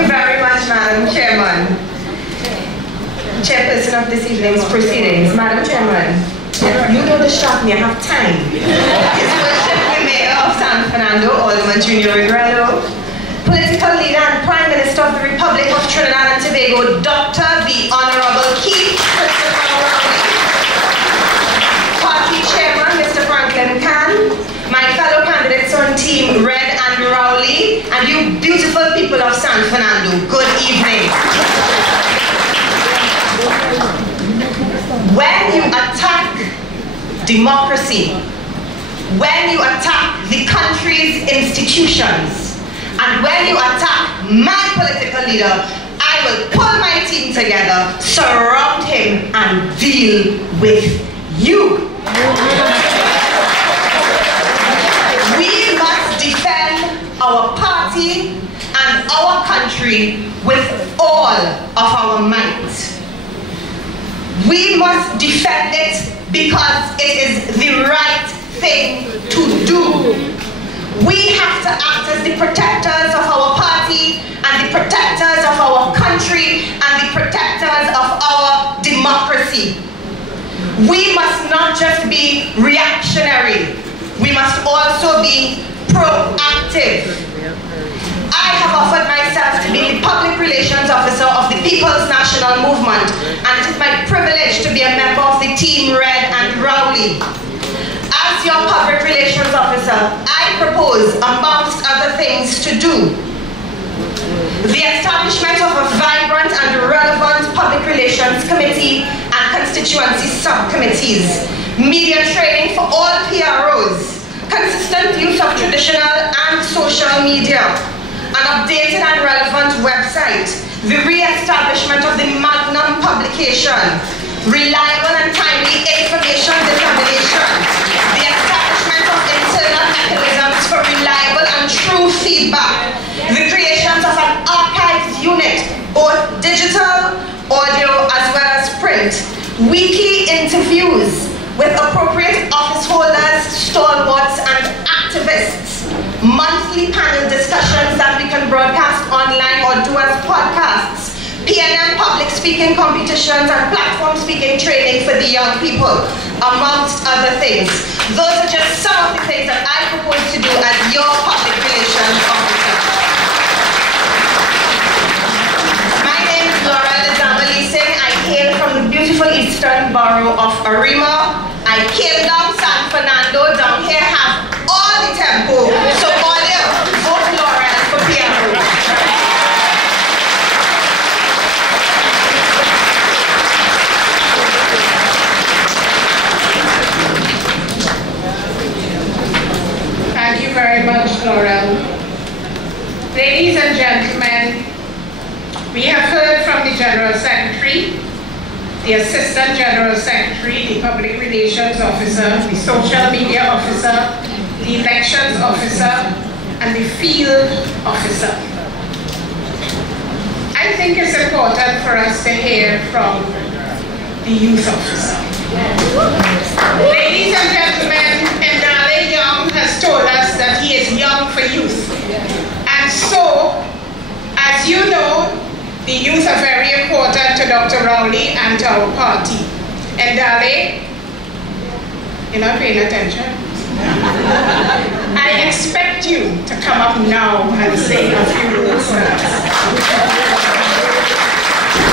you very much, Madam Chairman. Chairperson of this evening's proceedings. Madam Chairman, if you don't distract me, I have time. His Worship the Mayor of San Fernando, Alderman Junior Regrado, political leader and Prime Minister of the Republic of Trinidad and Tobago, Dr. the Honorable Keith Rowley, Party Chairman, Mr. Franklin Khan, my fellow candidates on Team Red and Rowley, and you beautiful people of San Fernando, good evening. When you attack democracy, when you attack the country's institutions, and when you attack my political leader, I will pull my team together, surround him, and deal with you. We must defend our party and our country with all of our might. We must defend it because it is the right thing to do. We have to act as the protectors of our party and the protectors of our country and the protectors of our democracy. We must not just be reactionary. We must also be proactive. I have offered myself to be the Public Relations Officer of the People's National Movement, and it is my privilege to be a member of the Team Red and Rowley. As your Public Relations Officer, I propose, amongst other things to do, the establishment of a vibrant and relevant Public Relations Committee and constituency subcommittees, media training for all PROs, consistent use of traditional and social media, an updated and relevant website, the re-establishment of the Magnum publication, reliable and timely information dissemination, the establishment of internal mechanisms for reliable and true feedback, the creation of an archives unit, both digital, audio, as well as print, weekly interviews with appropriate office holders, stalwarts, and activists, monthly panel discussions that we can broadcast online or do as podcasts, PNM public speaking competitions and platform speaking training for the young people, amongst other things. Those are just some of the things that I propose to do as your public relations officer. My name is Laura Lizamali Singh. I hail from the beautiful eastern borough of Arima. I came down San Fernando, down here have all the tempo, so all you vote Laura for PNM. Thank you very much, Laura. Ladies and gentlemen, we have heard from the General Secretary, the Assistant General Secretary, the Public Relations Officer, the Social Media Officer, the Elections Officer, and the Field Officer. I think it's important for us to hear from the Youth Officer. Ladies and gentlemen, Ndale Young has told us that he is young for youth. And so, as you know, the youth are very important to Dr. Rowley and to our party. And Ndale, you're not paying attention? I expect you to come up now and say a few words to us.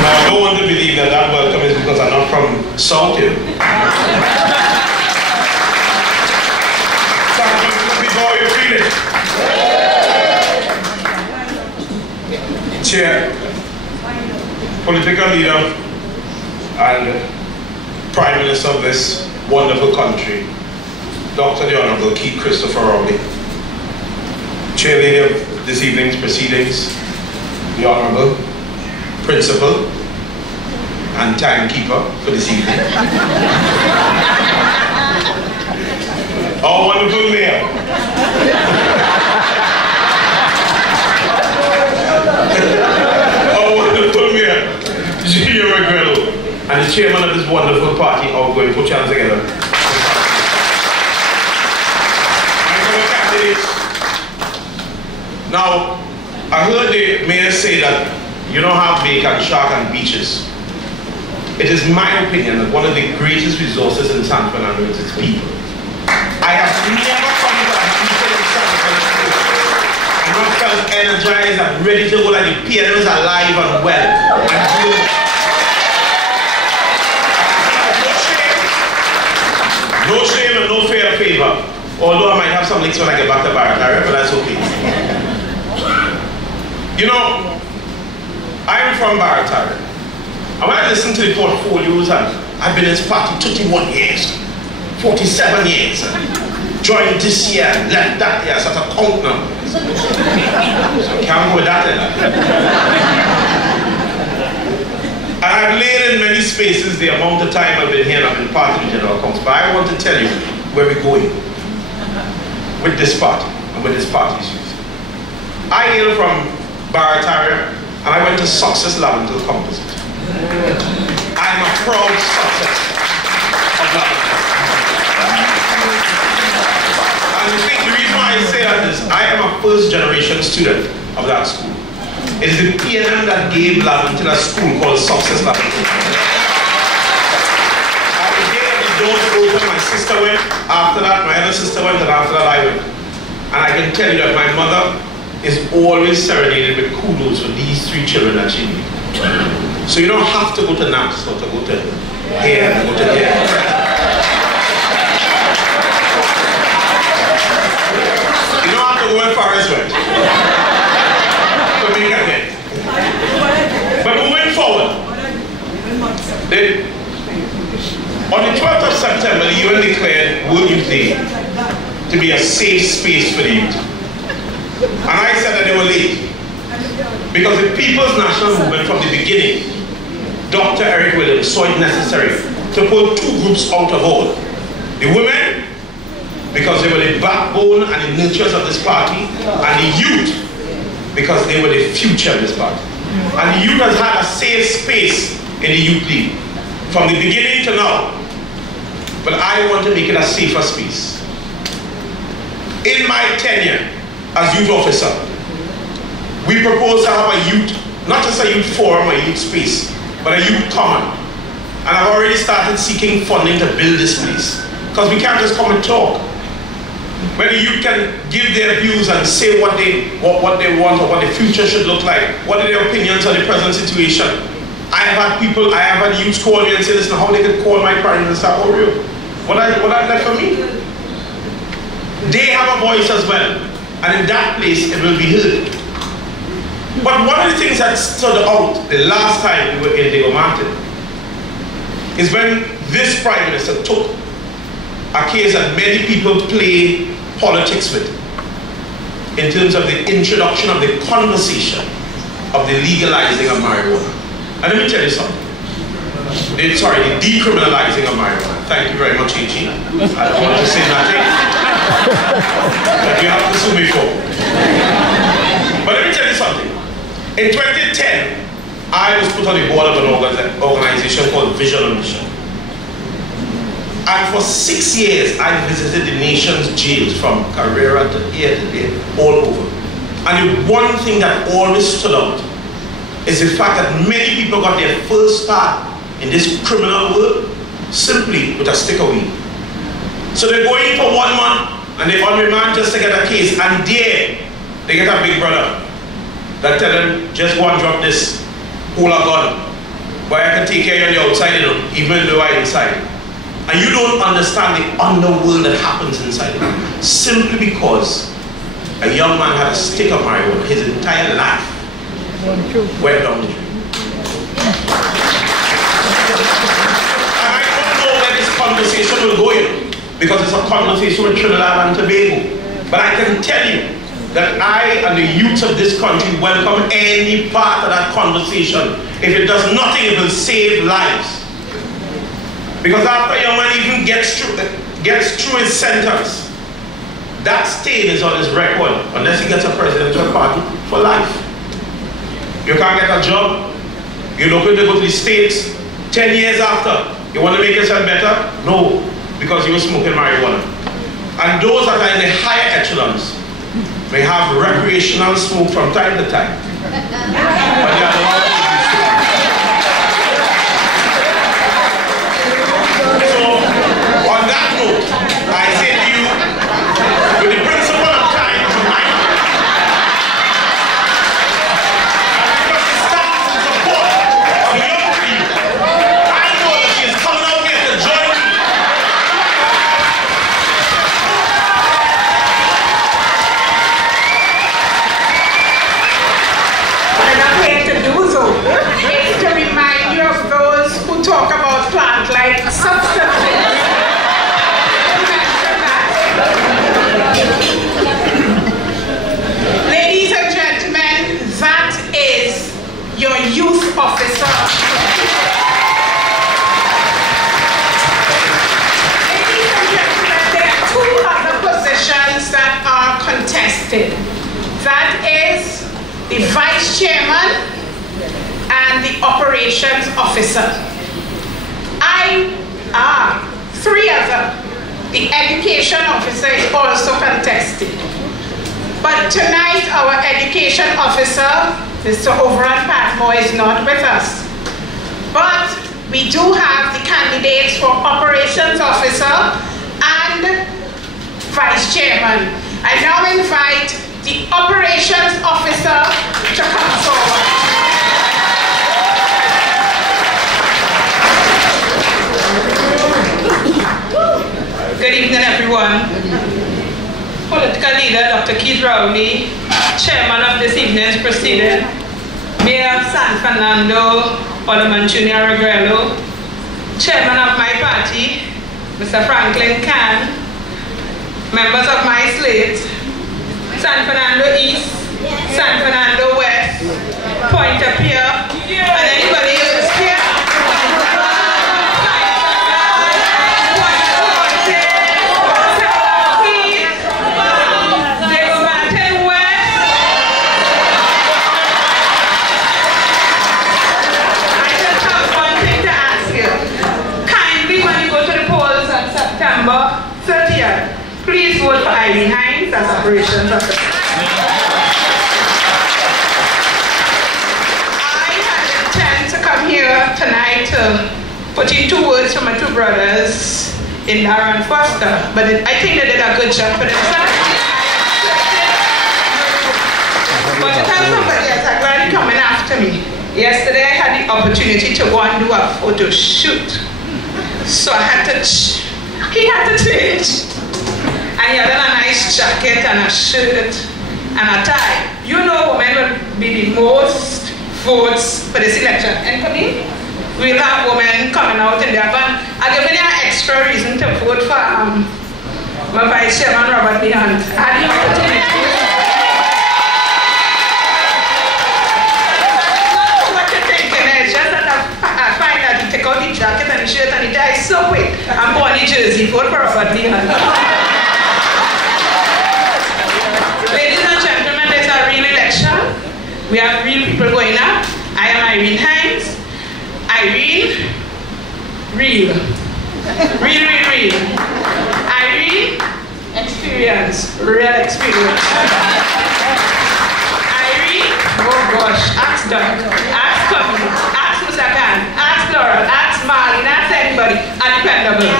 Now, I don't want to believe that that welcome is because I'm not from South here. Before you feel it. Chair, political leader, and Prime Minister of this wonderful country, Dr. the Honorable Keith Christopher Rowley, Chair Lady of this evening's proceedings, the Honorable Principal and Timekeeper for this evening, our wonderful Mayor, our wonderful Mayor, Junior Regrado, and the Chairman of this wonderful party, outgoing. Put your hands together. My fellow candidates, now, I heard the mayor say that you don't have bacon, shark and beaches. It is my opinion that one of the greatest resources in San Fernando is its people. I have never come to a meeting in San Fernando and not felt energized and ready to go like the PNM is alive and well. No shame and no fear of favor. Although I might have some links when I get back to Barataria, but that's okay. You know, I'm from Barataria. And when I listen to the portfolios, and I've been in this party 31 years, 47 years, joined this year, left that year, so I count now. So I can't go with that in that. And I've laid in many spaces the amount of time I've been here and I've been part of the General Council. But I want to tell you where we're going with this party and with this party's youth. I hail from Barataria and I went to Success Laventille Composite. I'm a proud success of Laventille. And the reason why I say that is I am a first generation student of that school. It is the PNM that gave Laventille a school called Success Laventille. At the day of the doors open, my sister went, after that my other sister went, and after that I went. And I can tell you that my mother is always serenaded with kudos for these 3 children that she made. So you don't have to go to NAPS or to go to here and go to there. You don't have to go as far as went. But moving forward, on the 12th of September, the UN declared World Youth Day to be a safe space for the youth. And I said that they were late. Because the People's National Movement from the beginning, Dr. Eric Williams saw it necessary to pull 2 groups out of order. The women, because they were the backbone and the nurturers of this party, and the youth, because they were the future of this party. And the youth has had a safe space in the Youth League from the beginning to now. But I want to make it a safer space. In my tenure as youth officer, we propose to have a youth, not just a youth forum or youth space, but a youth common. And I've already started seeking funding to build this place. Because we can't just come and talk. Where the youth can give their views and say what they want or what the future should look like. What are their opinions on the present situation. I have had youths call me and say, listen, how they could call my parents and say, oh, real? What I left for me? They have a voice as well. And in that place, it will be heard. But one of the things that stood out the last time we were in Diego Martin is when this Prime Minister took a case that many people play politics with in terms of the introduction of the conversation of the legalizing of marijuana. And let me tell you something. The decriminalizing of marijuana. Thank you very much, A.G. I don't want to say nothing that you have to sue me for. But let me tell you something. In 2010, I was put on the board of an organization called Vision and Mission. And for 6 years, I visited the nation's jails from Carrera to here to there, all over. And the one thing that always stood out is the fact that many people got their first start in this criminal world simply with a stick of weed. So they go in for 1 month and they on remand just to get a case, and there they get a big brother that tell them, just go and drop this, hold a gun, but I can take care of you on the outside, you know, even though I'm inside. And you don't understand the underworld that happens inside of it. Simply because a young man had a stick of marijuana, his entire life went down the drain. And I don't know where this conversation will go in, because it's a conversation with Trinidad and Tobago. But I can tell you that I and the youth of this country welcome any part of that conversation. If it does nothing, it will save lives. Because after a young man even gets through his sentence, that stain is on his record unless he gets a presidential pardon for life. You can't get a job, you're looking to go to the States, 10 years after, you want to make yourself better? No, because you were smoking marijuana. And those that are in the higher echelons, may have recreational smoke from time to time. But they are not so, on that note, I say to you, with the principle of time tonight, because it stands in support of young people, I know that she is coming out here to join me. And I'm here to do so. It's to remind you of those who talk about plant-like substances. Ladies and gentlemen, that is your youth officer. Ladies and gentlemen, there are two other positions that are contested. That is the vice chairman and the operations officer. Three other. The education officer is also contested. But tonight, our education officer, Mr. Overall Patmore, is not with us. But we do have the candidates for operations officer and vice chairman. I now invite the operations officer to come forward. Good evening, everyone. Political leader Dr. Keith Rowley, chairman of this evening's proceeding, Mayor of San Fernando, Alderman Junior Regrello, chairman of my party, Mr. Franklin Khan, members of my slate, San Fernando East, San Fernando West, Point of Pierre, and anybody who is here. September 30th. Please vote for Irene Hines as operations officer. I had intent to come here tonight to put in 2 words from my 2 brothers in Darren Foster, but I think they did a good job for themselves. But to tell somebody else, I'm glad you're coming after me. Yesterday I had the opportunity to go and do a photo shoot. So I had to he had to change. And he had a nice jacket and a shirt and a tie. You know women will be the most votes for this election. And for me, we'll have women coming out in their van. I'll give you an extra reason to vote for my vice chairman, Robert Behan. I had the opportunity. What you're thinking is just that I find that you take out the jacket and the shirt and the tie. So wait, I'm born in Jersey, vote for Robert Behan. Ladies and gentlemen, there's a real election. We have real people going up. I am Irene Hines. Irene, real. Real. Irene, experience. Real experience. Irene, oh gosh, ask Doug, ask Tommy, ask Mr. Khan, ask Laura, ask Marlene, ask anybody. I'm dependable.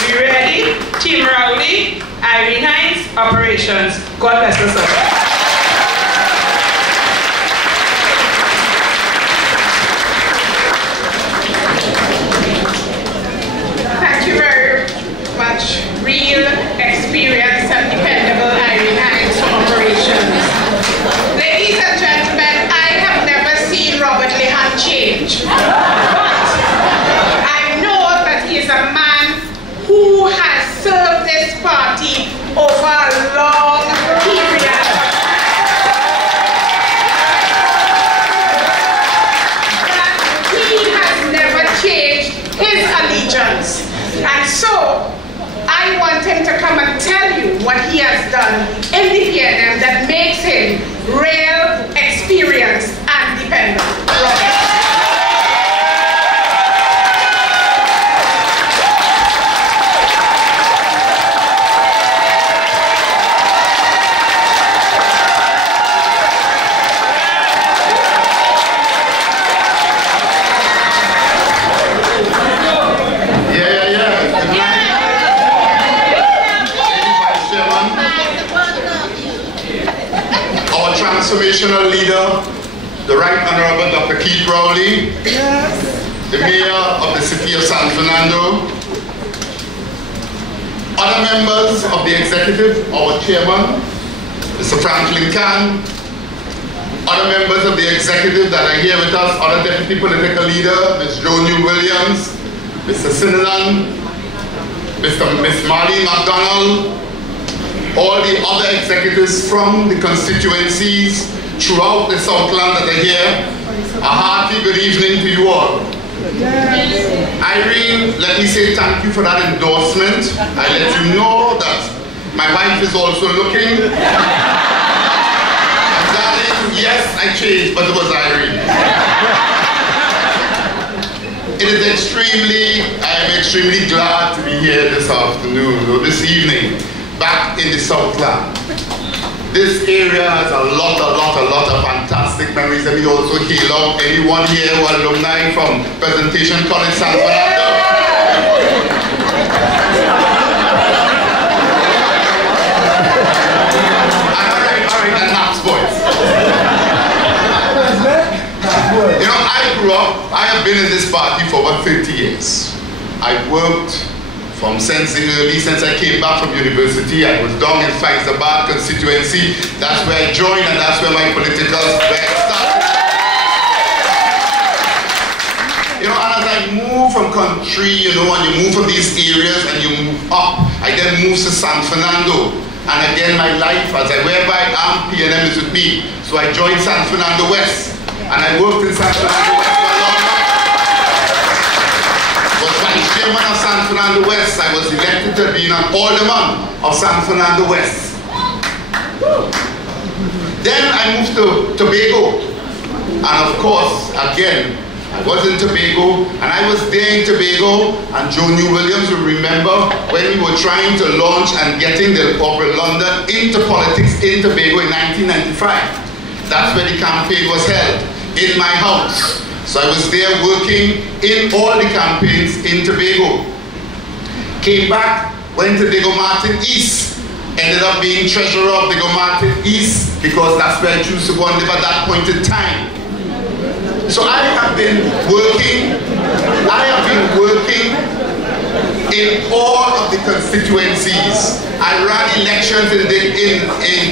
We ready? Team Rowley, Irene Hines, operations. God bless us all. Thank you very much. Real experience and dependable Irene Hines for operations. Ladies and gentlemen, I have never seen Robert Lehan change. But I know that he is a man who has served this party over a long period. That he has never changed his allegiance. And so, I want him to come and tell you what he has done in the PNM that makes him real, experienced, and dependable. traditional leader, the Right Honorable Dr. Keith Rowley, the Mayor of the City of San Fernando, other members of the executive, our chairman, Mr. Franklin Khan, other members of the executive that are here with us, other deputy political leader, Ms. Joan Williams, Mr. Sinanan, Ms. Marlene McDonald, all the other executives from the constituencies throughout the Southland that are here, a hearty good evening to you all. Irene, let me say thank you for that endorsement. I let you know that my wife is also looking. And darling, yes, I changed, but it was Irene. It is I am extremely glad to be here this afternoon, or this evening, back in the Southland. This area has a lot of fantastic memories. Let me also hail out anyone here who are alumni from Presentation College San Fernando. Alright, and Naps boys. You know, I have been in this party for about 30 years. I've worked since I came back from university. I was down in Faizabad constituency. That's where I joined, and that's where my political career started. You know, and as I move from country, you know, and you move from these areas and you move up, I then move to San Fernando. And again, my life, wherever I am, PNM is with me. So I joined San Fernando West, and I worked in San Fernando West for a long time. As chairman of San Fernando West, I was elected to be an alderman of San Fernando West. Then I moved to Tobago, and of course, again, I was in Tobago, and I was there in Tobago, and Joan Williams will remember when we were trying to launch and getting the Opera London into politics in Tobago in 1995. That's where the campaign was held, in my house. So I was there working in all the campaigns in Tobago. Came back, went to Diego Martin East, ended up being treasurer of Diego Martin East because that's where I chose to go and live at that point in time. So I have been working in all of the constituencies. I ran elections in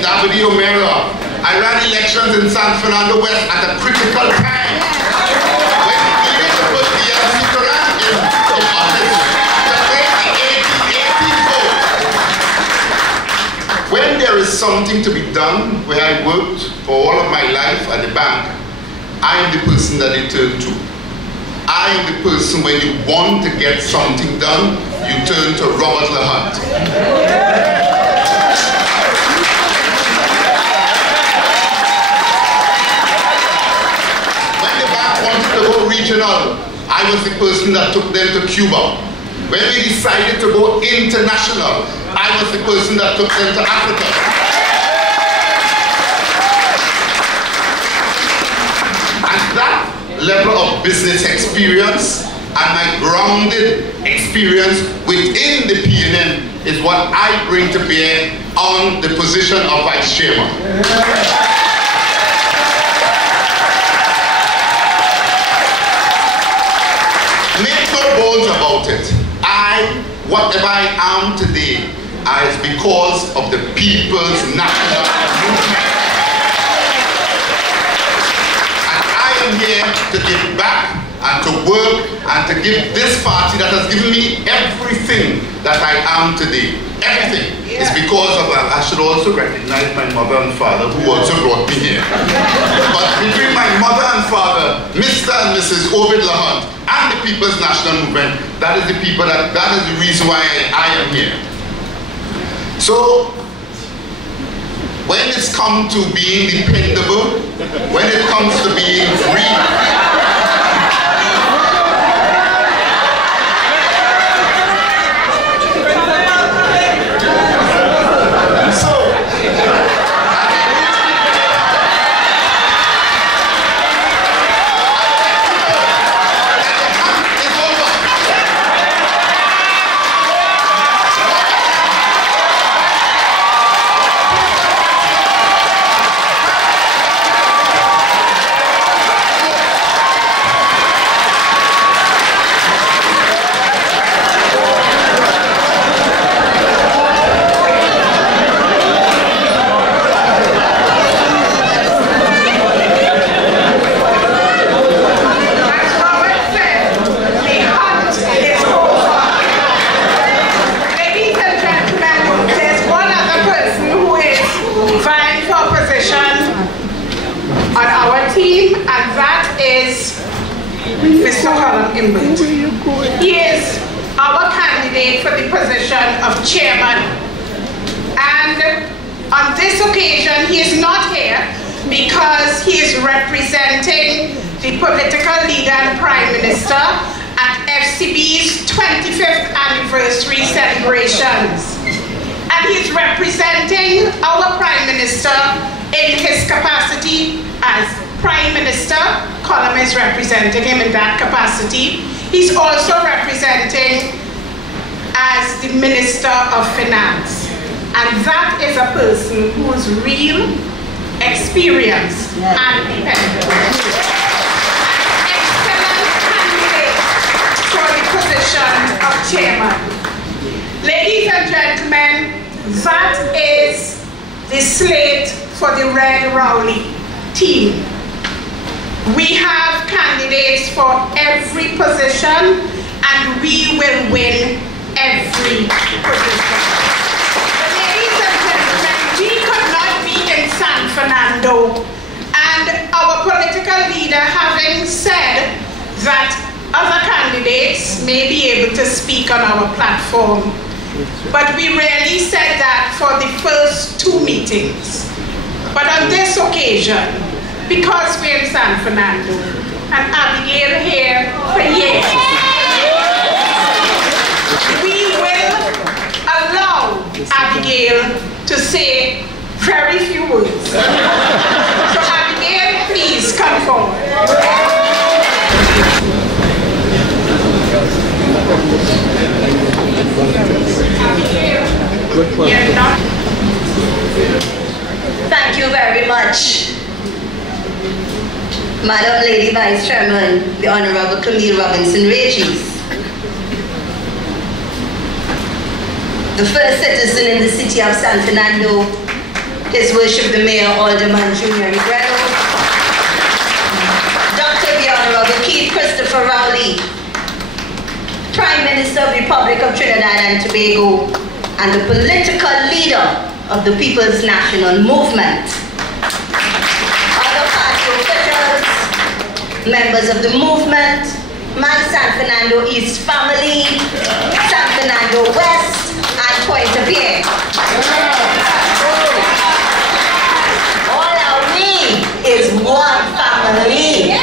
Davide O'Meara. I ran elections in San Fernando West at a critical time. When there is something to be done, where I worked for all of my life at the bank, I am the person that they turn to. I am the person when you want to get something done, you turn to Robert Lahunt. When the bank wanted to go regional, I was the person that took them to Cuba. When we decided to go international, I was the person that took them to Africa. And that level of business experience and my grounded experience within the PNM is what I bring to bear on the position of Vice Chairman. Make no bones about it. Whatever I am today, is because of the people's national movement. And I am here to give back and to work and to give this party that has given me everything that I am today. Everything is because of I should also recognize my mother and father who also brought me here. But between my mother and father, Mr. and Mrs. Ovid Lahunt, and the People's National Movement, that is the people that is the reason why I am here. So when it's come to being dependable, when it comes to being free, Column Imbert. He is our candidate for the position of chairman. And on this occasion, he is not here because he is representing the political leader and Prime Minister at FCB's 25th anniversary celebrations. And he is representing our Prime Minister in his capacity as Prime Minister. Column is representing him in that capacity. He's also representing as the Minister of Finance. And that is a person who is real, experienced, and dependable. An excellent candidate for the position of chairman. Ladies and gentlemen, that is the slate for the Red Rowley team. We have candidates for every position, and we will win every position. We could not be in San Fernando, and our political leader having said that other candidates may be able to speak on our platform. But we rarely said that for the first two meetings. But on this occasion, because we're in San Fernando, and Abigail here for years, we will allow Abigail to say very few words. So Abigail, please come forward. Thank you very much, Madam Lady Vice Chairman, the Honorable Camille Robinson Regis. The first citizen in the city of San Fernando, His Worship the Mayor Alderman Junior Negrero, Dr. the Honorable Keith Christopher Rowley, Prime Minister of the Republic of Trinidad and Tobago, and the political leader of the People's National Movement. Other party officials, members of the movement, my San Fernando East family, San Fernando West, and Point of View. All of we is one family.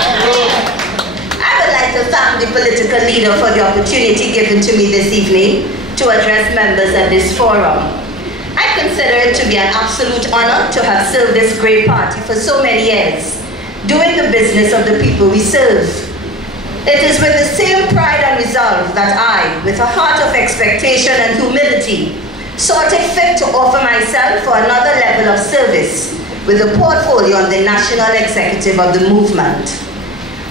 I would like to thank the political leader for the opportunity given to me this evening to address members at this forum. I consider it to be an absolute honor to have served this great party for so many years, doing the business of the people we serve. It is with the same pride and resolve that I, with a heart of expectation and humility, sought it fit to offer myself for another level of service with a portfolio on the national executive of the movement.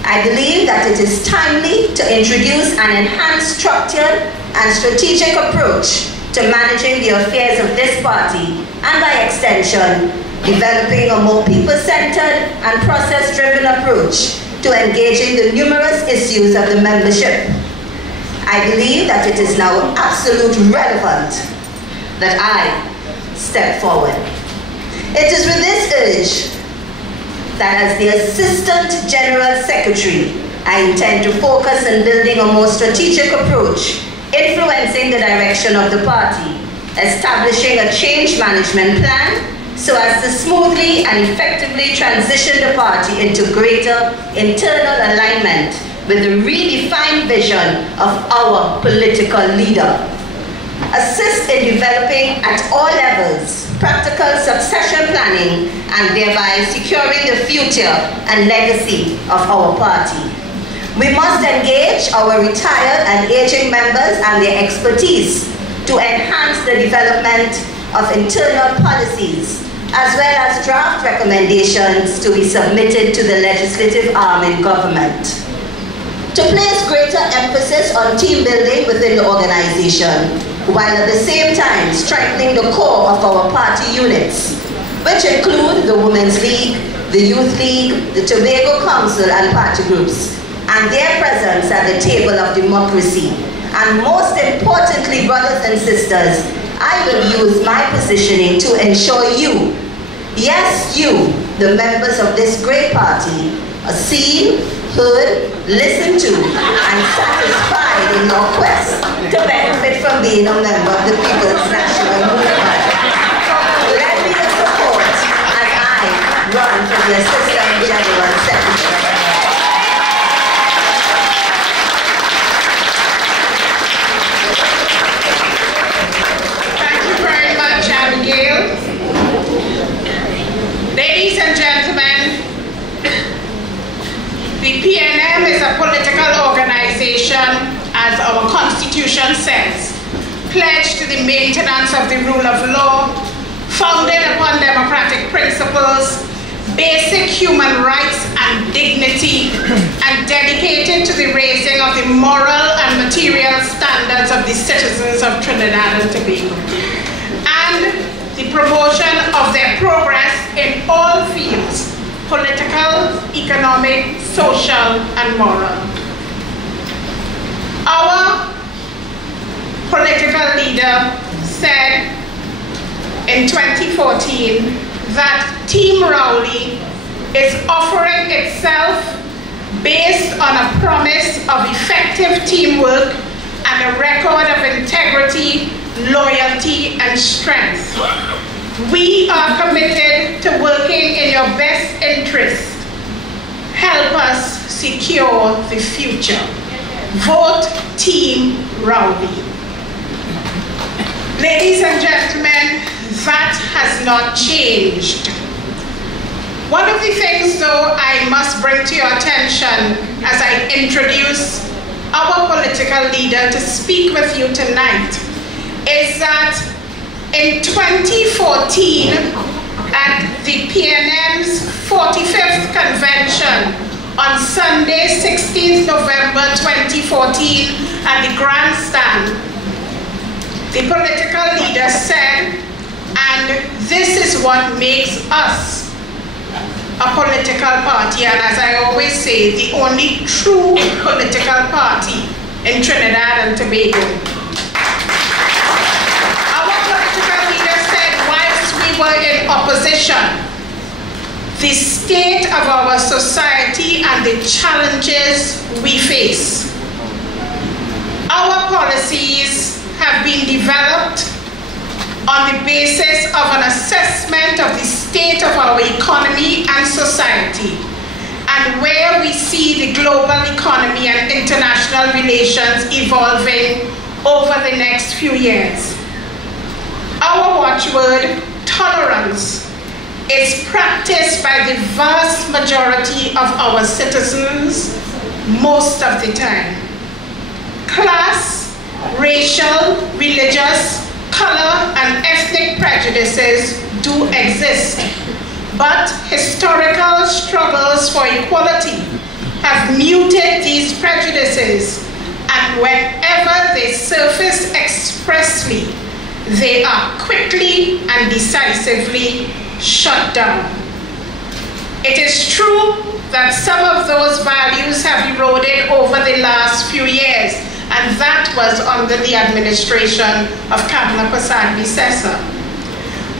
I believe that it is timely to introduce an enhanced structured and strategic approach to managing the affairs of this party, and by extension, developing a more people-centered and process-driven approach to engaging the numerous issues of the membership. I believe that it is now absolutely relevant that I step forward. It is with this urge that as the Assistant General Secretary, I intend to focus on building a more strategic approach, influencing the direction of the party, establishing a change management plan so as to smoothly and effectively transition the party into greater internal alignment with the redefined vision of our political leader. Assist in developing at all levels practical succession planning and thereby securing the future and legacy of our party. We must engage our retired and aging members and their expertise to enhance the development of internal policies, as well as draft recommendations to be submitted to the legislative arm in government. To place greater emphasis on team building within the organization, while at the same time strengthening the core of our party units, which include the Women's League, the Youth League, the Tobago Council and party groups, and their presence at the table of democracy. And most importantly, brothers and sisters, I will use my positioning to ensure you, yes you, the members of this great party, are seen, heard, listened to, and satisfied in your quest to benefit from being a member of the People's National Movement. Let me support as I run for the Assistant General Secretary. Thank you very much, Abigail. Ladies and gentlemen, the PNM is a political organization, as our Constitution says, pledged to the maintenance of the rule of law, founded upon democratic principles, basic human rights and dignity, and dedicated to the raising of the moral and material standards of the citizens of Trinidad and Tobago, and the promotion of their progress in all fields: political, economic, social, and moral. Our political leader said in 2014 that Team Rowley is offering itself based on a promise of effective teamwork and a record of integrity, loyalty, and strength. We are committed to working in your best interest. Help us secure the future. Vote Team Rowley. Ladies and gentlemen, that has not changed. One of the things, though, I must bring to your attention as I introduce our political leader to speak with you tonight is that in 2014, at the PNM's 45th convention on Sunday, 16th November 2014 at the grandstand, the political leader said, and this is what makes us a political party, and as I always say, the only true political party in Trinidad and Tobago. Our political leader said, whilst we were in opposition, the state of our society and the challenges we face. Our policies have been developed on the basis of an assessment of the state of our economy and society, and where we see the global economy and international relations evolving over the next few years. Our watchword, tolerance, is practiced by the vast majority of our citizens most of the time. Class, racial, religious, color, and ethnic prejudices do exist, but historical struggles for equality have muted these prejudices, and whenever they surface expressly, they are quickly and decisively shut down. It is true that some of those values have eroded over the last few years, and that was under the administration of Kamla Persad-Bissessar.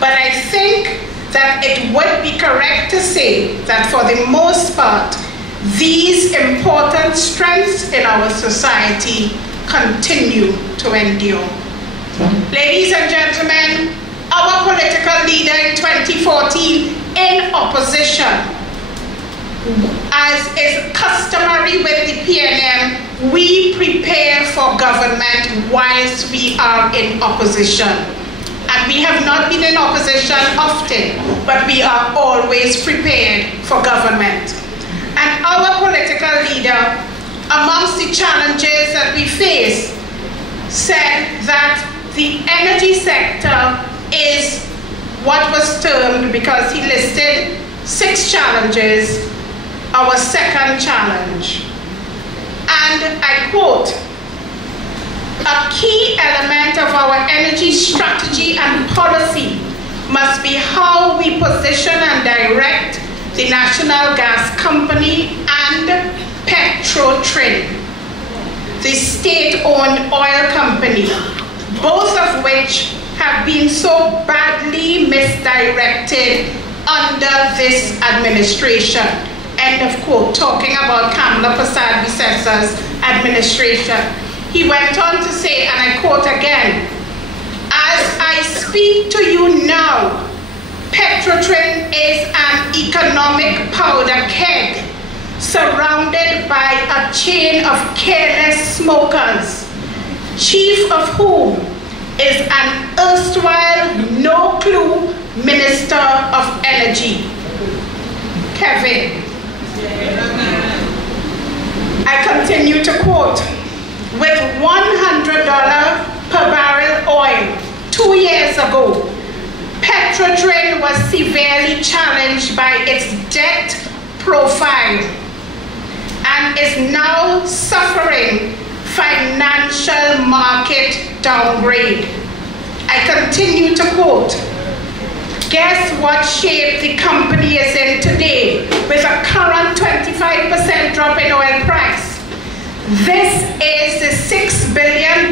But I think that it would be correct to say that for the most part, these important strengths in our society continue to endure. Ladies and gentlemen, our political leader in 2014 in opposition, as is customary with the PNM, we prepare for government whilst we are in opposition. And we have not been in opposition often, but we are always prepared for government. And our political leader, amongst the challenges that we face, said that the energy sector is what was termed, because he listed 6 challenges, our second challenge. And I quote, "A key element of our energy strategy and policy must be how we position and direct the National Gas Company and Petrotrin, the state-owned oil company, both of which have been so badly misdirected under this administration. end of quote, talking about Kamala Persad-Bissessa's administration. He went on to say, and I quote again, "As I speak to you now, Petrotrin is an economic powder keg surrounded by a chain of careless smokers, chief of whom is an erstwhile no-clue Minister of Energy, Kevin." I continue to quote, "With $100 per barrel oil 2 years ago, Petrotrin was severely challenged by its debt profile and is now suffering financial market downgrade." I continue to quote, "Guess what shape the company is in today with a current 25% drop in oil price? This is the $6 billion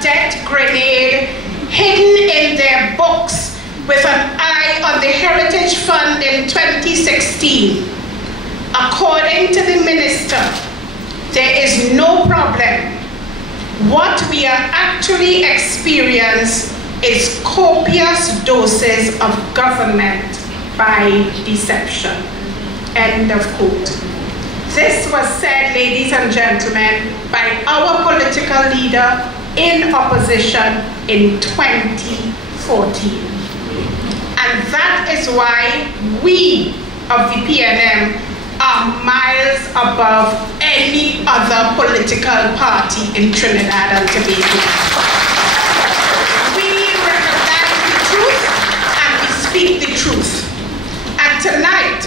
debt grenade hidden in their books with an eye on the Heritage Fund in 2016. According to the minister, there is no problem. What we are actually experiencing is copious doses of government by deception." End of quote. This was said, ladies and gentlemen, by our political leader in opposition in 2014. And that is why we of the PNM are miles above any other political party in Trinidad and Tobago. We recognize the truth and we speak the truth. And tonight,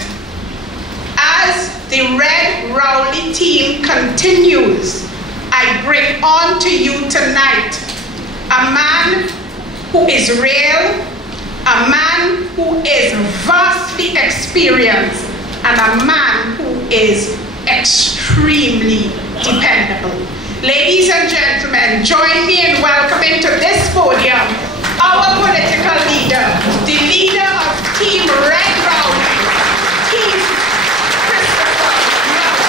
as the Red Rowley team continues, I bring on to you tonight a man who is real, a man who is vastly experienced, and a man who is extremely dependable. Ladies and gentlemen, join me in welcoming to this podium our political leader, the leader of Team Red Rowley, Keith Christopher Rowley.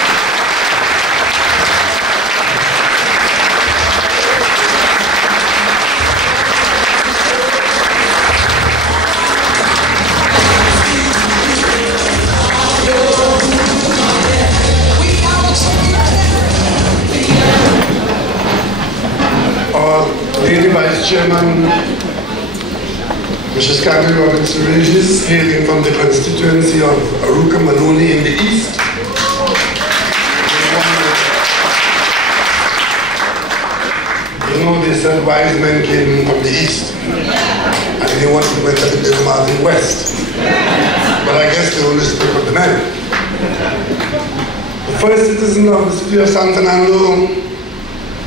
Lady Vice Chairman, Mrs. Catherine Robinson Regis, hailing from the constituency of Aruka Maloney in the east. You know, they said wise men came from the east, and they wanted to enter the Martin west. But I guess they only spoke of the men. The first citizen of the city of San Fernando,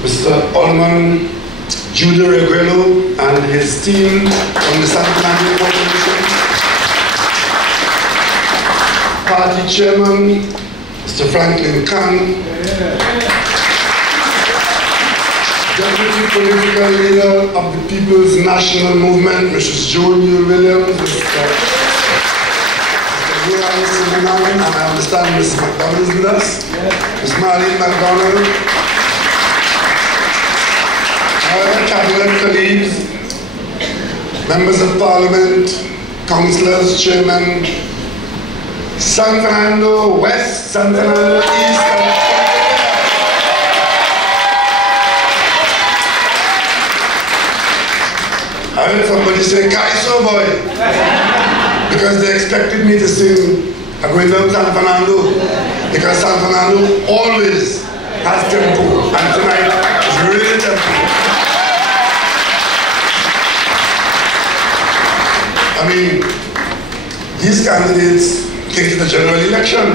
Mr. Alderman Judah Reguero and his team from the San Fernando Corporation. Party Chairman, Mr. Franklin Khan. Deputy Political Leader of the People's National Movement, Mrs. Joan Williams, Mr. Roland, and I understand Mrs. McDonald is with us. Ms. Marlene McDonald. Our cabinet colleagues, members of parliament, councillors, chairman, San Fernando West, San Fernando East. I heard somebody say, "Kaiso boy," because they expected me to sing "I'm going down San Fernando," because San Fernando always has tempo, and tonight is really tempo. I mean, these candidates came to the general election.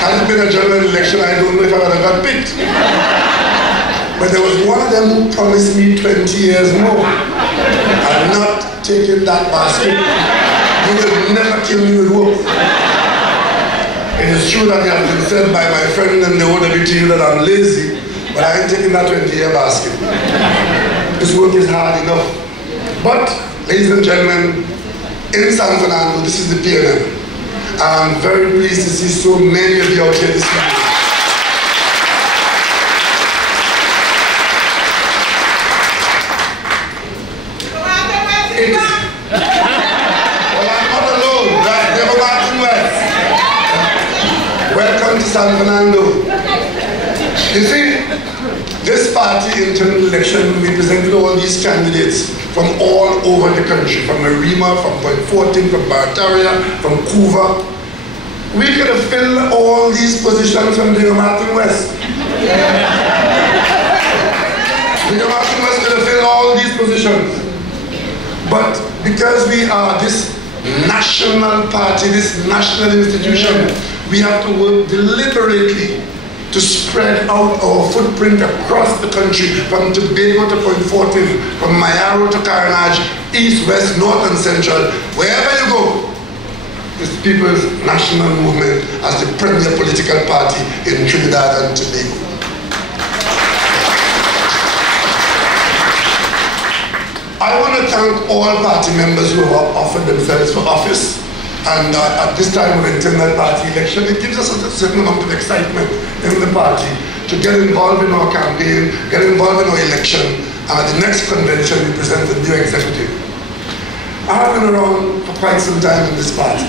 Had it been a general election, I don't know if I would have got picked. But there was one of them who promised me 20 years more. I'm not taking that basket. You will never kill me with rope. It is true that it has been said by my friend and the OWT that I'm lazy, but I ain't taking that 20-year basket. This work is hard enough. But ladies and gentlemen, in San Fernando, this is the PNM. I'm very pleased to see so many of you out here this evening. Well, I'm not alone, right? Never Martin West. Welcome to San Fernando. You see, this party internal election, we presented all these candidates from all over the country, from Marima, from Point 14, from Barataria, from Couva. We could have filled all these positions from the Martin West. The Martin West could have filled all these positions. But because we are this national party, this national institution, we have to work deliberately to spread out our footprint across the country, from Tobago to Point 14, from Mayaro to Carenage, east, west, north, and central. Wherever you go, it's People's National Movement as the premier political party in Trinidad and Tobago. I want to thank all party members who have offered themselves for office. And at this time of internal party election, it gives us a certain amount of excitement in the party to get involved in our campaign, get involved in our election, and at the next convention we present a new executive. I have been around for quite some time in this party.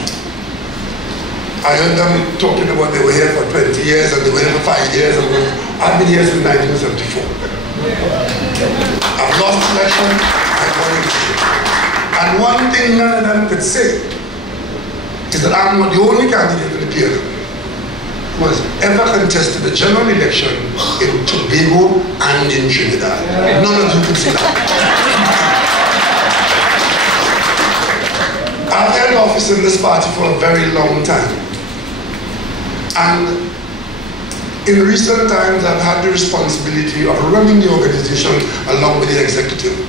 I heard them talking about they were here for 20 years and they were here for 5 years, and I've been here since 1974. I've lost election, I've won election. And one thing none of them could say is that I'm not the only candidate in the PNM who has ever contested a general election in Tobago and in Trinidad. None of you can say that. I've held office in this party for a very long time. And in recent times, I've had the responsibility of running the organization along with the executive.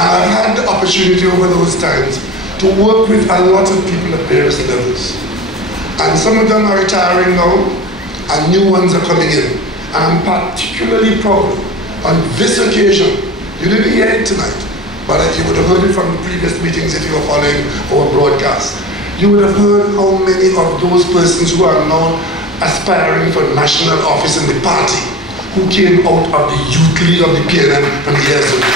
And I've had the opportunity over those times to work with a lot of people at various levels. And some of them are retiring now, and new ones are coming in. And I'm particularly proud on this occasion. You didn't hear it tonight, but you would have heard it from the previous meetings if you were following our broadcast. You would have heard how many of those persons who are now aspiring for national office in the party, who came out of the youth league of the PNM from years ago.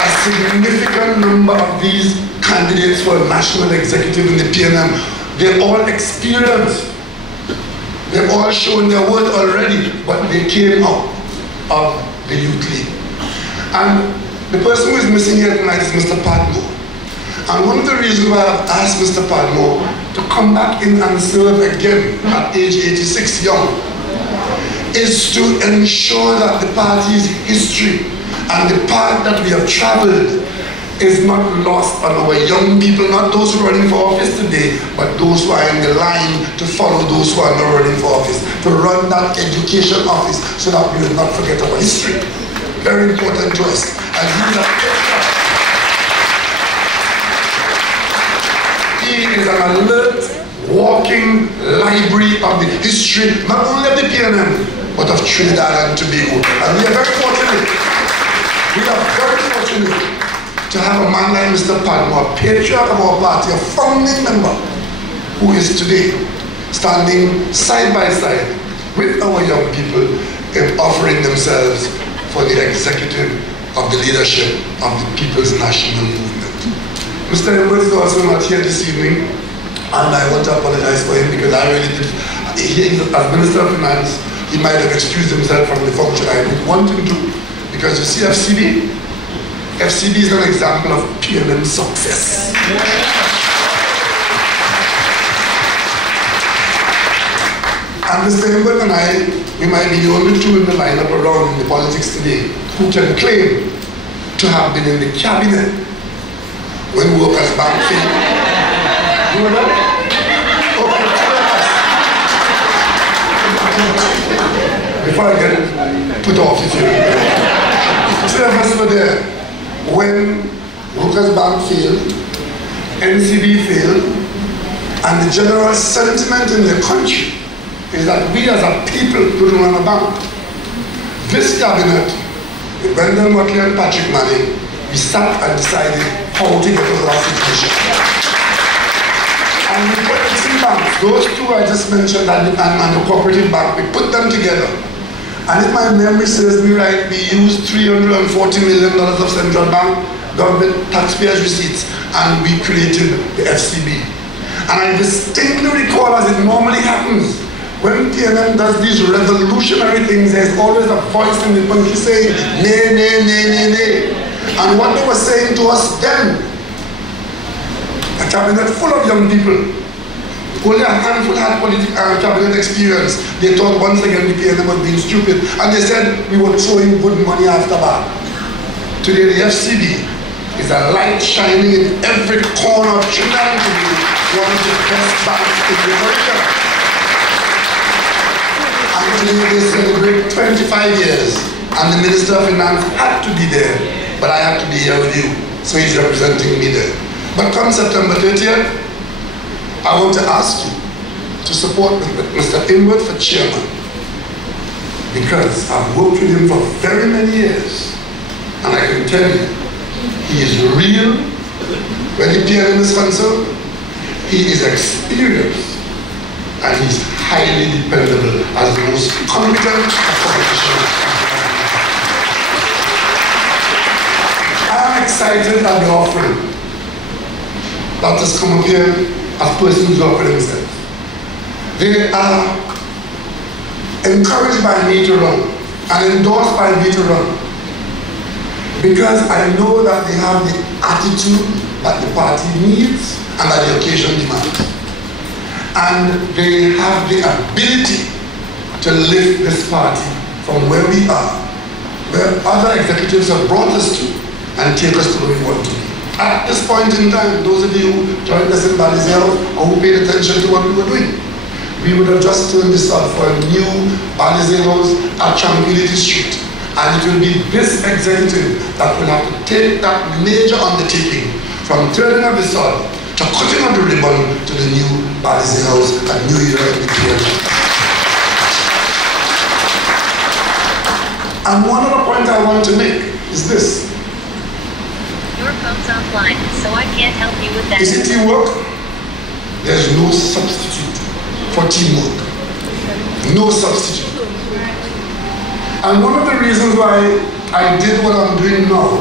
A significant number of these candidates for national executive in the PNM, they're all experienced. They've all shown their worth already, but they came out of the youth league. And the person who is missing here tonight is Mr. Padmore. And one of the reasons why I've asked Mr. Padmore to come back in and serve again at age 86 young is to ensure that the party's history and the path that we have traveled is not lost on our young people, not those who are running for office today, but those who are in the line to follow those who are not running for office, to run that education office so that we will not forget our history. Very important to us. And he is an alert, walking library of the history, not only of the PNM, but of Trinidad and Tobago. And we are very fortunate. We are very fortunate to have a man like Mr. Padmore, a patriarch of our party, a founding member, who is today standing side by side with our young people in offering themselves for the executive of the leadership of the People's National Movement. Mr. Edwards is also not here this evening, and I want to apologize for him because I really did. As Minister of Finance, he might have excused himself from the function I didn't want him to, because you see FCB is an example of PNM success. And Mr. Edwards and I, we might be the only two in the lineup around in the politics today who can claim to have been in the cabinet when Workers' Bank failed. You know that? Okay, before I get put off, if you three of us were there when Workers' Bank failed, NCB failed, and the general sentiment in the country is that we as a people couldn't run a bank. This cabinet, with Brendan Watley and Patrick Manning, we sat and decided how to get out of that situation. And we put the 3 banks, those 2 I just mentioned and the cooperative bank, we put them together. And if my memory serves me right, we used $340 million of central bank government taxpayers' receipts, and we created the FCB. And I distinctly recall, as it normally happens, when PNM does these revolutionary things, there's always a voice in the country saying, nay, nay, nay, nay, nay. And what they were saying to us then, a cabinet full of young people, only a handful had cabinet experience. They thought once again the PNM was being stupid, and they said we were throwing good money after bad. Today the FCB is a light shining in every corner of Trinidad and Tobago, one of the best banks in the America. And today they celebrate 25 years, and the Minister of Finance had to be there, but I had to be here with you, so he's representing me there. But come September 30th, I want to ask you to support Mr. Inwood for chairman, because I've worked with him for very many years, and I can tell you, he is real when the PNM is concerned. He is experienced, and he's highly dependable as the most competent politician. I am excited at the offering that has come up here as persons who offer themselves. They are encouraged by me to run and endorsed by me to run, because I know that they have the attitude that the party needs and that the occasion demands. And they have the ability to lift this party from where we are, where other executives have brought us to, and take us to where we want to be. At this point in time, those of you who joined us in Balizeo or who paid attention to what we were doing, we would have just turned this out for a new Balizeos at Tranquility Street. And it will be this executive that will have to take that major undertaking from turning up the sod to cutting up the ribbon to the new Balizeos at New Year in the PNM. And one other point I want to make is this. Your phone's offline, so I can't help you with that. Is it teamwork? There's no substitute for teamwork. No substitute. And one of the reasons why I did what I'm doing now,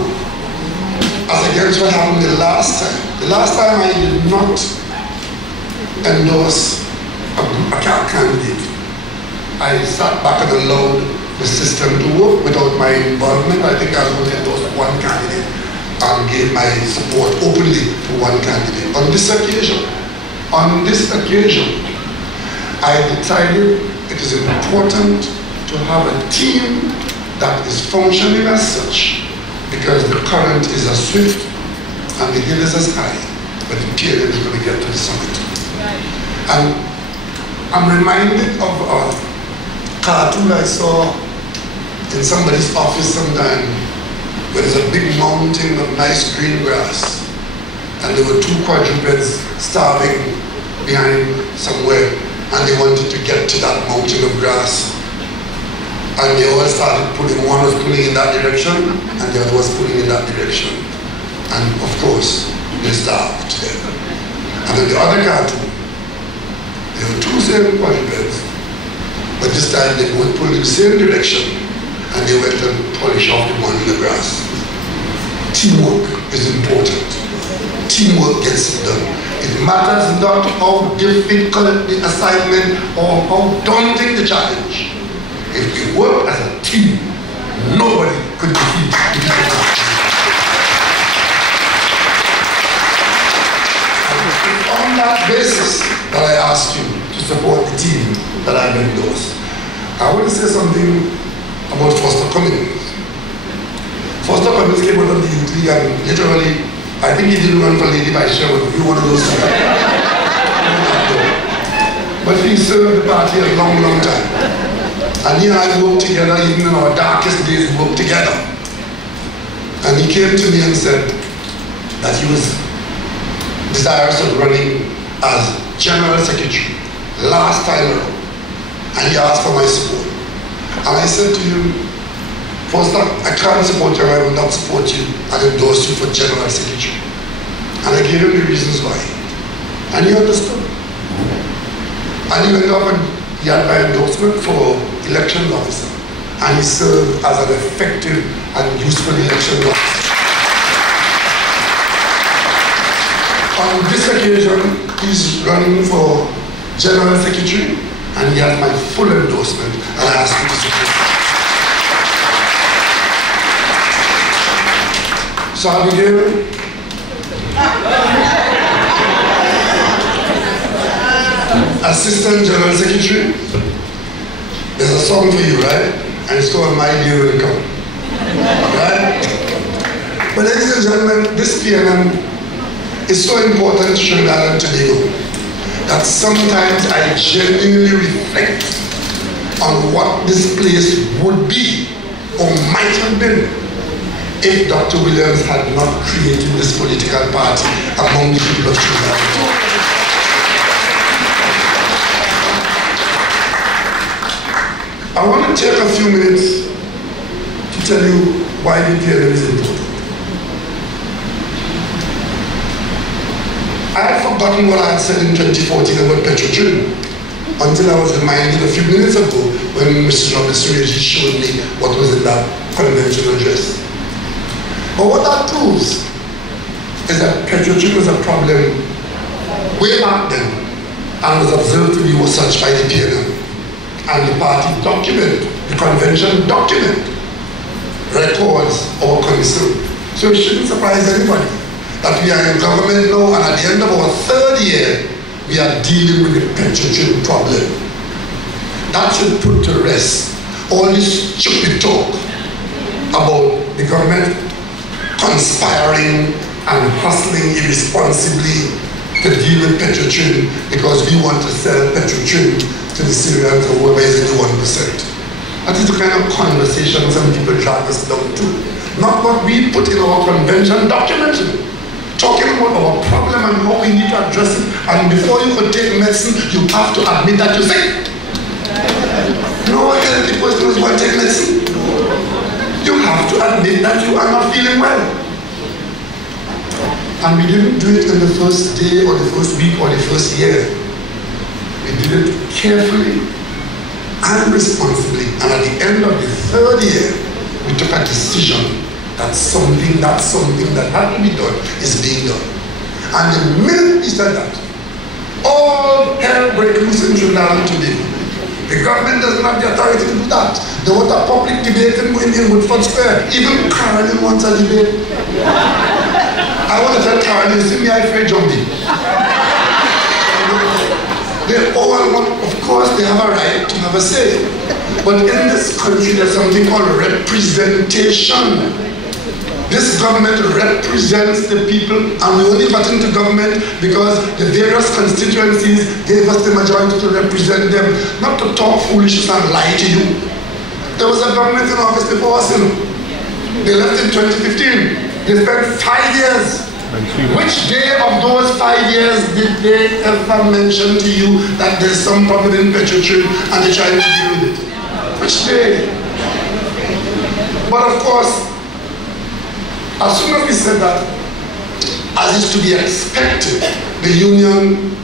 as against what happened the last time I did not endorse a candidate. I sat back and allowed the system to work without my involvement. I think I was going to endorse one candidate and gave my support openly to one candidate. On this occasion, I decided it is important to have a team that is functioning as such, because the current is as swift and the hill is as high, but the PNM is going to get to the summit. And I'm reminded of a cartoon I saw in somebody's office sometime, where there's a big mountain of nice green grass, and there were 2 quadrupeds starving behind somewhere, and they wanted to get to that mountain of grass. And they all started pulling, one was pulling in that direction, and the other was pulling in that direction. And of course, they starved there. And in the other cartoon, there were 2 same quadrupeds, but this time they both pulled in the same direction, and they went and polished off the one in the grass. Teamwork is important. Teamwork gets it done. It matters not how difficult the assignment or how daunting the challenge. If we work as a team, nobody could defeat the people. It's on that basis that I asked you to support the team that I've endorsed. I want to say something about Foster Cummings. Foster Cummings came out of the Youth League, and literally, I think he didn't run for Lady Vice Chair, but he one of those guys. But he served the party a long, long time. And he and I worked together, even in our darkest days, we worked together. And he came to me and said that he was desirous of running as General Secretary last time around. And he asked for my support. And I said to him, Foster, I can't support you, I will not support you and endorse you for General Secretary. And I gave him the reasons why. And he understood. And he went up and he had my endorsement for election officer. And he served as an effective and useful election officer. On this occasion, he's running for General Secretary, and he has my full endorsement, and I ask you to support him. So I begin. Assistant General Secretary. There's a song for you, right? And it's called My Dear Will Come. Right? But ladies and gentlemen, this PNM is so important to Trinidad and Tobago that sometimes I genuinely reflect on what this place would be or might have been if Dr. Williams had not created this political party among the people of Trinidad. I want to take a few minutes to tell you why the PNM is important. I had forgotten what I had said in 2014 about Petrotrin until I was reminded a few minutes ago when Mr. Robinson showed me what was in that convention address. But what that proves is that Petrotrin was a problem way back then and was observed to be such by the PNM. And the party document, the convention document, records our concern. So it shouldn't surprise anybody that we are in government now, and at the end of our third year, we are dealing with the Petrotrin problem. That should put to rest all this stupid talk about the government conspiring and hustling irresponsibly to deal with Petrotrin because we want to sell Petrotrin to the Syrians or whoever is in the 1%. That is the kind of conversation some people drag us down to. Not what we put in our convention document. Talking about our problem and how we need to address it. And before you could take medicine, you have to admit that you're sick. No one can the person who's going to take medicine. You have to admit that you are not feeling well. And we didn't do it in the first day or the first week or the first year. We did it carefully and responsibly. And at the end of the third year, we took a decision that something that had to be done is being done. And the minute we said that, all hell break loose in Trinidad and Tobago. The government doesn't have the authority to do that. There was a public debate in Woodford Square. Even Carolyn wants a debate. I want to tell Carolyn, you see me, I'm afraid jumping. They all want, of course, they have a right to have a say. But in this country, there's something called representation. This government represents the people, and we only got into government because the various constituencies gave us the majority to represent them, not to talk foolishness and lie to you. There was a government in office before us, you know. They left in 2015. They spent 5 years. Which day of those 5 years did they ever mention to you that there's some problem in Petrotrin and they're trying to deal with it? Which day? But of course, as soon as we said that, as is to be expected, the union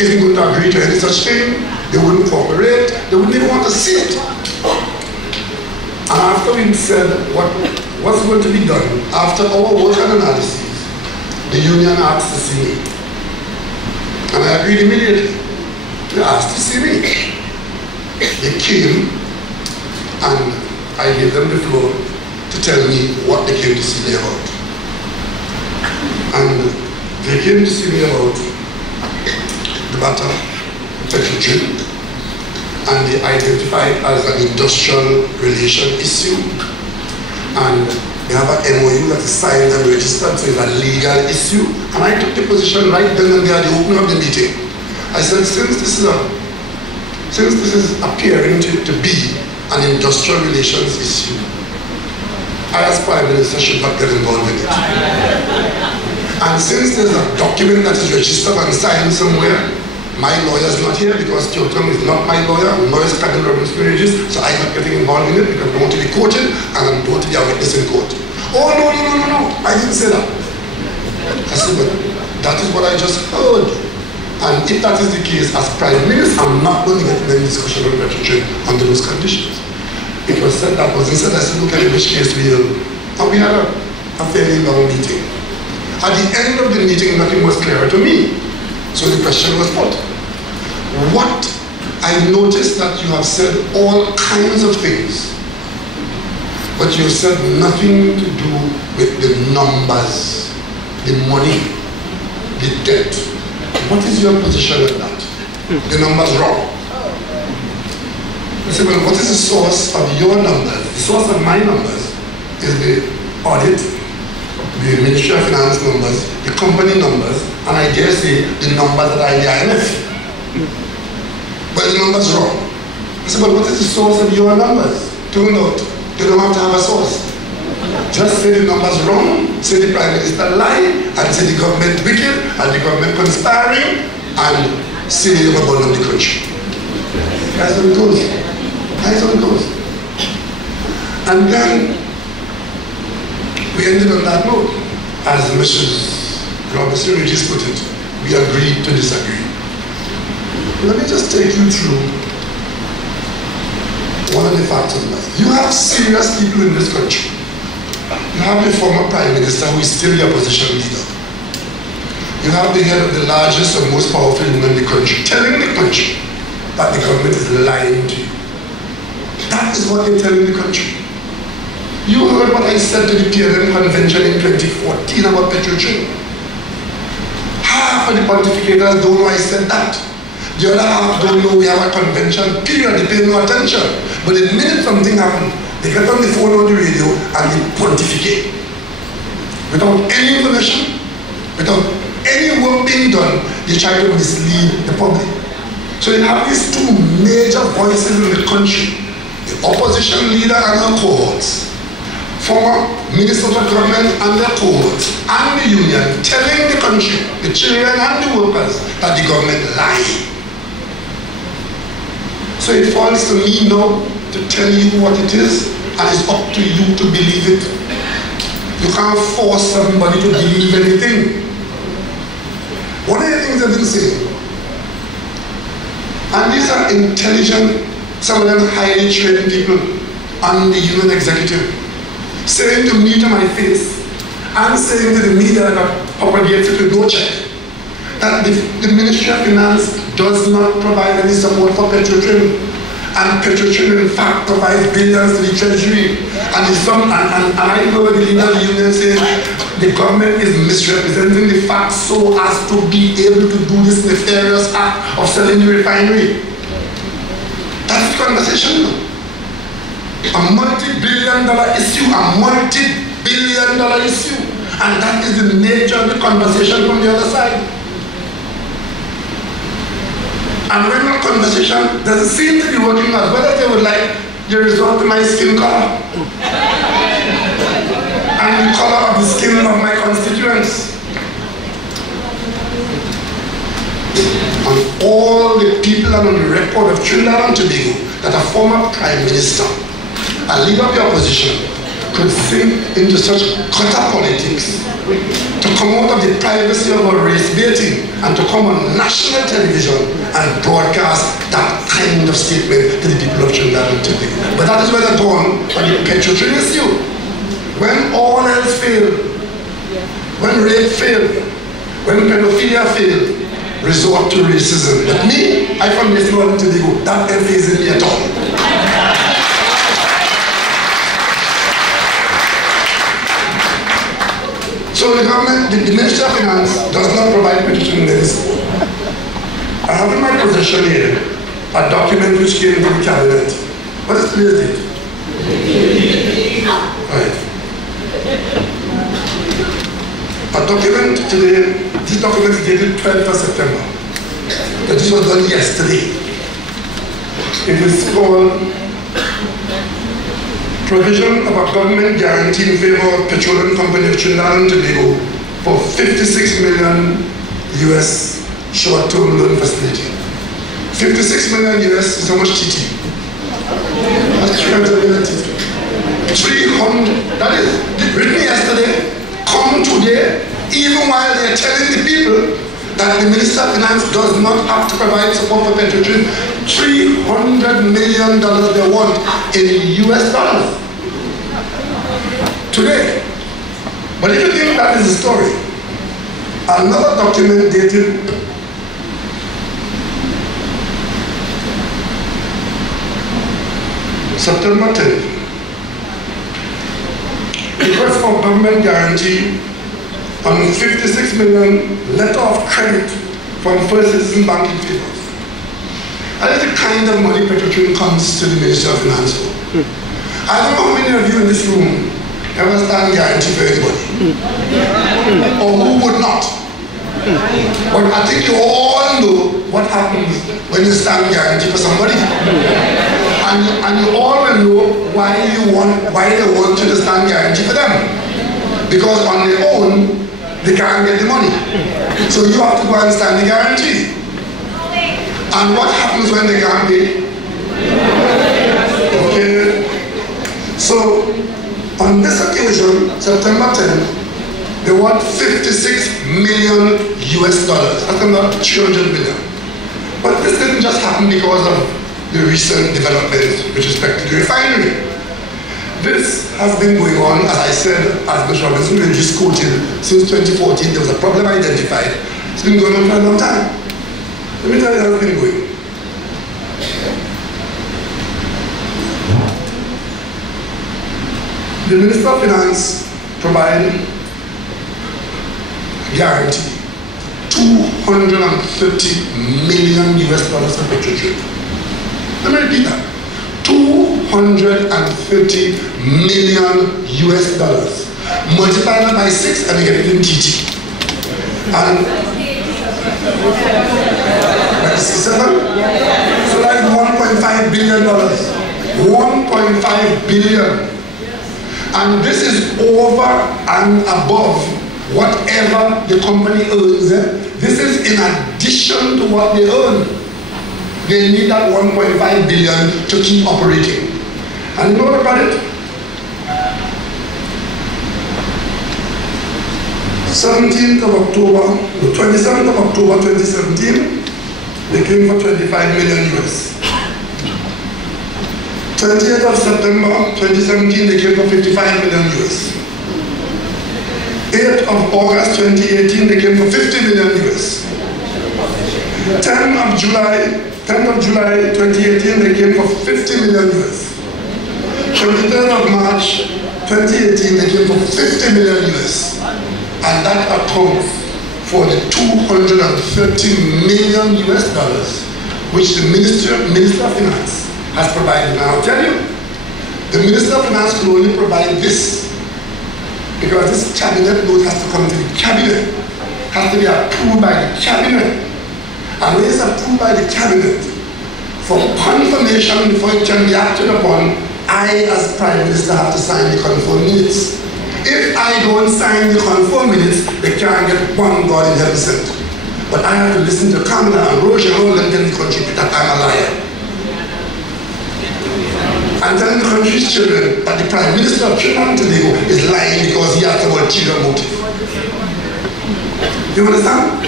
isn't going to agree to any such thing. They wouldn't cooperate. They wouldn't even want to see it. And after we said what's going to be done, after our work and analysis, the union asked to see me. And I agreed immediately. They asked to see me. They came and I gave them the floor to tell me what they came to see me about. And they came to see me about the matter, Petrotrin, and they identified it as an industrial relation issue. And they have an MOU that is signed and registered, so it's a legal issue. And I took the position right then and there at the opening of the meeting. I said, since this is appearing to be an industrial relations issue, I as Prime Minister should not get involved in it. And since there's a document that is registered and signed somewhere, my lawyer is not here because Kyoto is not my lawyer. Lawyer is Captain Robinson, so I'm not getting involved in it because I don't want to be quoted and I don't want to be a witness in court. Oh, no, I didn't say that. I said, but that is what I just heard. And if that is the case, as Prime Minister, I'm not going to get into any discussion on Petrotrain under those conditions. It was said that wasn't said. I said, look at which case we will. And we had a fairly long meeting. At the end of the meeting, nothing was clear to me. So the question was put. What I noticed that you have said all kinds of things, but you said nothing to do with the numbers, the money, the debt. What is your position on that? The numbers wrong. I said, well, what is the source of your numbers? The source of my numbers is the audit, the Ministry of Finance numbers, the company numbers, and I dare say the numbers that are in the IMF. But the numbers wrong. I said, but what is the source of your numbers? Turned out, they don't have to have a source. Just say the numbers wrong, say the Prime Minister lie, and say the government wicked, and the government conspiring, and say they have abandoned the country. That's how it goes. That's how it goes. And then we ended on that note. As Mrs. Robinson Regis put it, we agreed to disagree. Let me just take you through one of the facts of life. You have serious people in this country. You have the former Prime Minister who is still the opposition leader. You have the head of the largest and most powerful union in the country telling the country that the government is lying to you. That is what they're telling the country. You heard what I said to the PNM convention in 2014 about Petrotrain. Half of the pontificators don't know I said that. The other half don't know we have a convention, period. They pay no attention. But the minute something happens, they get on the phone or the radio and they pontificate. Without any information, without any work being done, they try to mislead the public. So you have these two major voices in the country, the opposition leader and her cohorts, former ministers of government and their cohorts, and the union telling the country, the children and the workers, that the government lies. So it falls to me now to tell you what it is, and it's up to you to believe it. You can't force somebody to believe anything. One of the things I've been saying, and these are intelligent, some of them highly trained people on the union executive, saying to me to my face, and saying to the media that are propagated with no check, that the Ministry of Finance does not provide any support for Petrotrain, and Petrotrain in fact provides billions to the Treasury. And I know the leader of the union saying the government is misrepresenting the facts so as to be able to do this nefarious act of selling the refinery. That's the conversation now. A multi-billion-dollar issue, a multi-billion-dollar issue. And that is the nature of the conversation from the other side. And when that conversation doesn't seem to be working out, whether they would like the result of my skin color and the color of the skin of my constituents. And all the people on the record of Trinidad and Tobago that a former Prime Minister, a leader of the opposition, could sink into such gutter politics, to come out of the privacy of a race baiting and to come on national television and broadcast that kind of statement to the people of Trinidad and Tobago. But that is where they're going on the Petrotrain issue. When all else failed, when rape failed, when pedophilia failed, resort to racism. But me, I'm from Trinidad and Tobago, that ain't phasing me at all. So the government, the Ministry of Finance does not provide Petrotrain medicine. I have in my possession here a document which came to the cabinet. What is today's date? Right. A document today, this document is dated 12th of September. But this was done yesterday. It is called Provision of a Government Guarantee in Favor of Petroleum Company of Trinidad and Tobago for $56 million US short-term loan facility. $56 million US is how much TT? That's 300 million TT. 300, that is written yesterday, come today, even while they're telling the people that the Minister of Finance does not have to provide support for Petrogen. $300 million they want in US dollars today. But if you think that is the story, another document dated September 10th, request for government guarantee on 56 million letter of credit from First Citizen Banking Favors. That is the kind of money Petrogen comes to the Ministry of Finance for. I don't know how many of you in this room ever stand guarantee for anybody, or who would not. But I think you all know what happens when you stand guarantee for somebody. And you all will know why they want you to stand guarantee for them. Because on their own, they can't get the money. So you have to go and stand the guarantee. And what happens when they can't pay? Okay. So on this occasion, September 10th, they want 56 million US dollars. That's about 300 million. But this didn't just happen because of the recent developments with respect to the refinery. This has been going on, as I said, as Mr. Robinson just quoted, since 2014. There was a problem identified. It's been going on for a long time. Let me tell you how it's been going. The Minister of Finance provided guarantee $230 million US dollars for Petrogen. Let me repeat that. $230 million US dollars. Multiply that by 6 and you get it in TT. And that's 7. So that's $1.5 billion. $1.5 billion. And this is over and above whatever the company earns. This is in addition to what they earn. They need that 1.5 billion to keep operating. And you know what about it? 27th of October 2017, they came for 25 million US. 20th of September 2017, they came for 55 million US. 8th of August 2018, they came for 50 million US. 10th of July 2018, they came for 50 million US. 23rd of March 2018, they came for 50 million US. And that accounts for the 230 million US dollars which the Minister of Finance has provided. Now I'll tell you, the Minister of Finance can only provide this because this cabinet note has to come to the cabinet, has to be approved by the cabinet. And when it's approved by the cabinet, for confirmation before it can be acted upon, I as Prime Minister have to sign the confirmed minutes. If I don't sign the confirmed minutes, they can't get one God in heaven sent. But I have to listen to Kamala and Roger and all them tell the country that I'm a liar. I'm telling the country's children that the Prime Minister of Trinidad and Tobago is lying because he has about ulterior motive. You understand?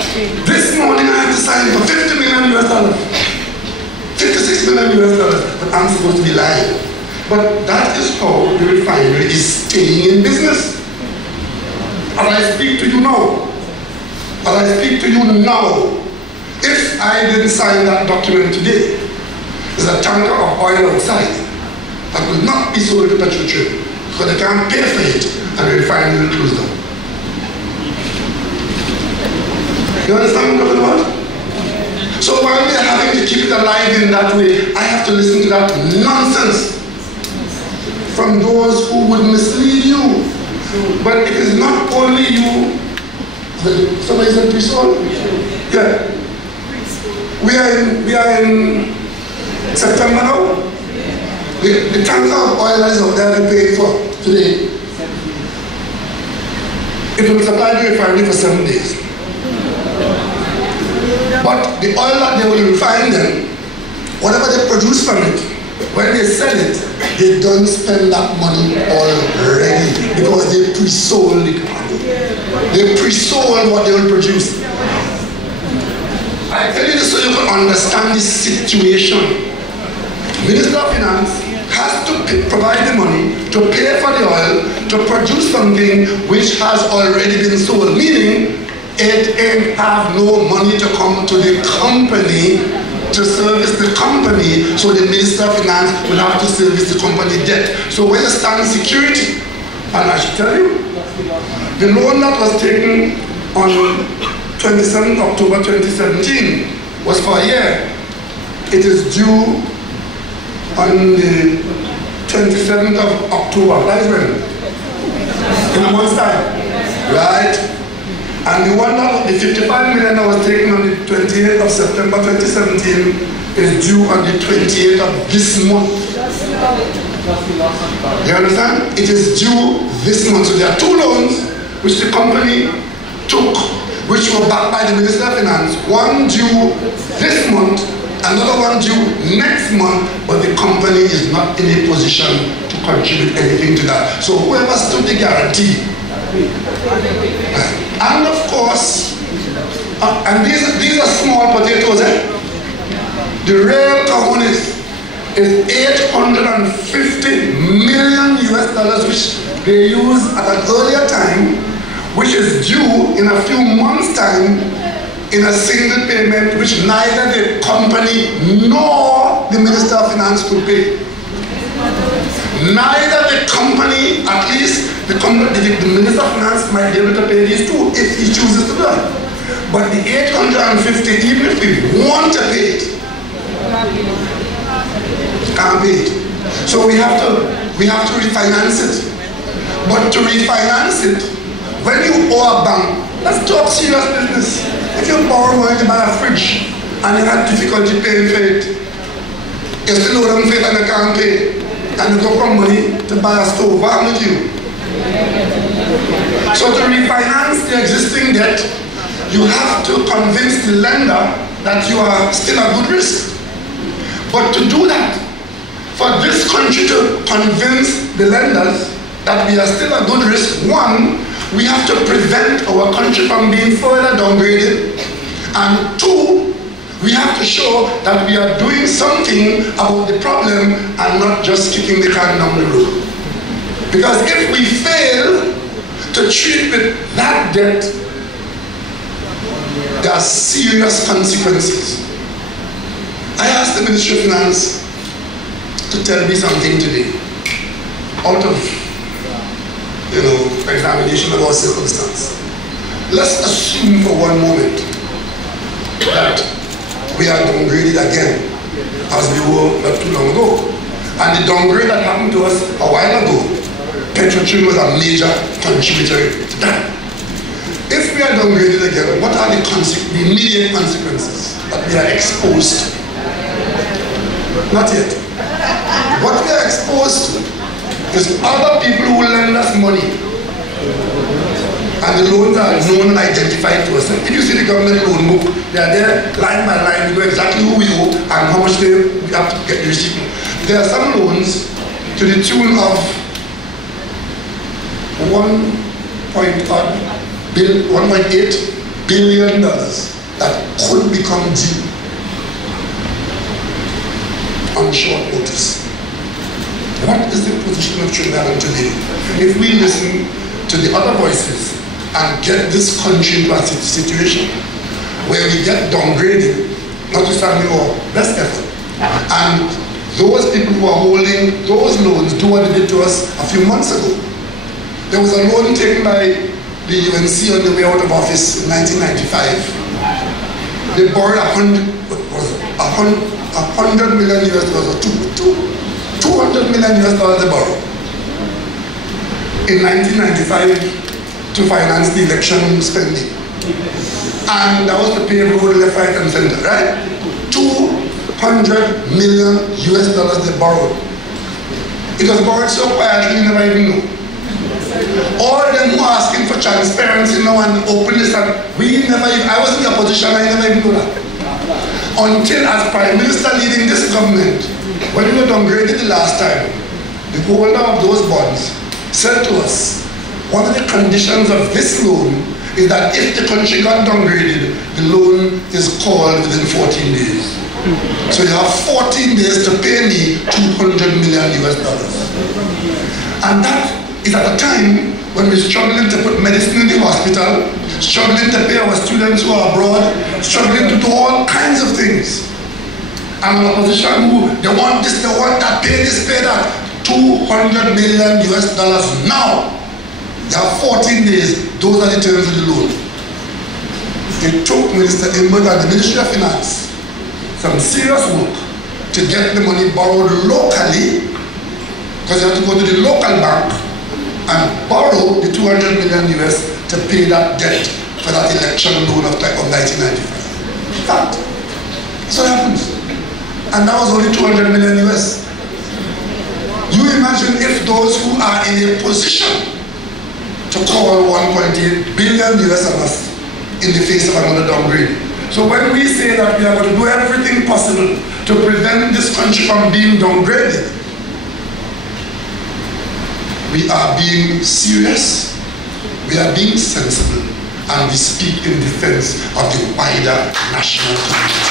This morning I have to sign for 50 million US dollars. 56 million US dollars, but I'm supposed to be lying. But that is how the refinery is staying in business. As I speak to you now, if I didn't sign that document today, there's a tanker of oil outside that will not be sold to Petrogen because they can't pay for it and the refinery will close down. You understand what I'm talking about? So while we are having to keep it alive in that way, I have to listen to that nonsense from those who would mislead you. But it is not only you. Somebody said pre-sold? Yeah. We are in September now. The tanker of oil that is out there we paid for today. It will supply the refinery for 7 days. But the oil that they will refine them, whatever they produce from it, when they sell it, they don't spend that money already because they pre-sold it. They pre-sold what they will produce. I tell you this so you can understand the situation. Minister of Finance has to provide the money to pay for the oil to produce something which has already been sold, meaning it ain't have no money to come to the company to service the company, so the Minister of Finance will have to service the company debt. So where stands security? And I should tell you, the loan that was taken on 27th October 2017 was for a year. It is due on the 27th of October. That is when? In a month's time. Right? And the one that, the 55 million that was taken on the 28th of September 2017 is due on the 28th of this month. You understand? It is due this month. So there are two loans which the company took, which were backed by the Minister of Finance. One due this month, another one due next month, but the company is not in a position to contribute anything to that. So whoever stood the guarantee, and of course, and these are small potatoes, eh? The real cojones is $850 million US, which they use at an earlier time, which is due in a few months' time in a single payment, which neither the company nor the Minister of Finance could pay. Neither the company, at least the Minister of Finance might be able to pay these two if he chooses to do it. But the 850, even if we want to pay it, can't pay it. So we have to refinance it. But to refinance it, when you owe a bank, let's talk serious business. If you borrow money to buy a fridge and you have difficulty paying for it, you still owe them for it and you can't pay, and you go from money to buy a stove, what happened to you? So to refinance the existing debt, you have to convince the lender that you are still a good risk. But to do that, for this country to convince the lenders that we are still a good risk, one, we have to prevent our country from being further downgraded, and two, we have to show that we are doing something about the problem and not just kicking the can down the road. Because if we fail to treat with that debt, there are serious consequences. I asked the Ministry of Finance to tell me something today, out of examination of our circumstance. Let's assume for one moment that we are downgraded again, as we were not too long ago. And the downgrade that happened to us a while ago, Petrotrim was a major contributor to that. If we are downgraded again, what are the immediate consequences that we are exposed to? Not yet. What we are exposed to is other people who lend us money, and the loans are known and identified to us. If you see the government loan book, they are there line by line. We know exactly who we owe and how much we have to get the receipt. There are some loans to the tune of $1.8 billion that could become due on short notice. What is the position of Trinidad and Tobago if we listen to the other voices and get this country into a situation where we get downgraded, notwithstanding our best effort, and those people who are holding those loans do what they did to us a few months ago? There was a loan taken by the UNC on the way out of office in 1995. They borrowed $100 million US dollars, or $200 million US dollars they borrowed in 1995 to finance the election spending. And that was to pay road, left, right, and center, right? $200 million US dollars they borrowed. It was borrowed so quietly you never even know. All of them who are asking for transparency now and openness, and I was in a position I never even knew that. Until as Prime Minister leading this government, when we were downgraded the last time, the holder of those bonds said to us, one of the conditions of this loan is that if the country got downgraded, the loan is called within 14 days. So you have 14 days to pay me $200 million US. And that is at a time when we're struggling to put medicine in the hospital, struggling to pay our students who are abroad, struggling to do all kinds of things. And an opposition who, they want this, they want that, pay this, pay that. $200 million US now. They have 14 days. Those are the terms of the loan. It took Minister Imberg and the Ministry of Finance some serious work to get the money borrowed locally, because you have to go to the local bank and borrow the $200 million US to pay that debt for that election loan of 1995. Fact. That's what happens. And that was only $200 million US. You imagine if those who are in a position to call $1.8 billion US on us in the face of another downgrade. So when we say that we are going to do everything possible to prevent this country from being downgraded, we are being serious, we are being sensible, and we speak in defense of the wider national community.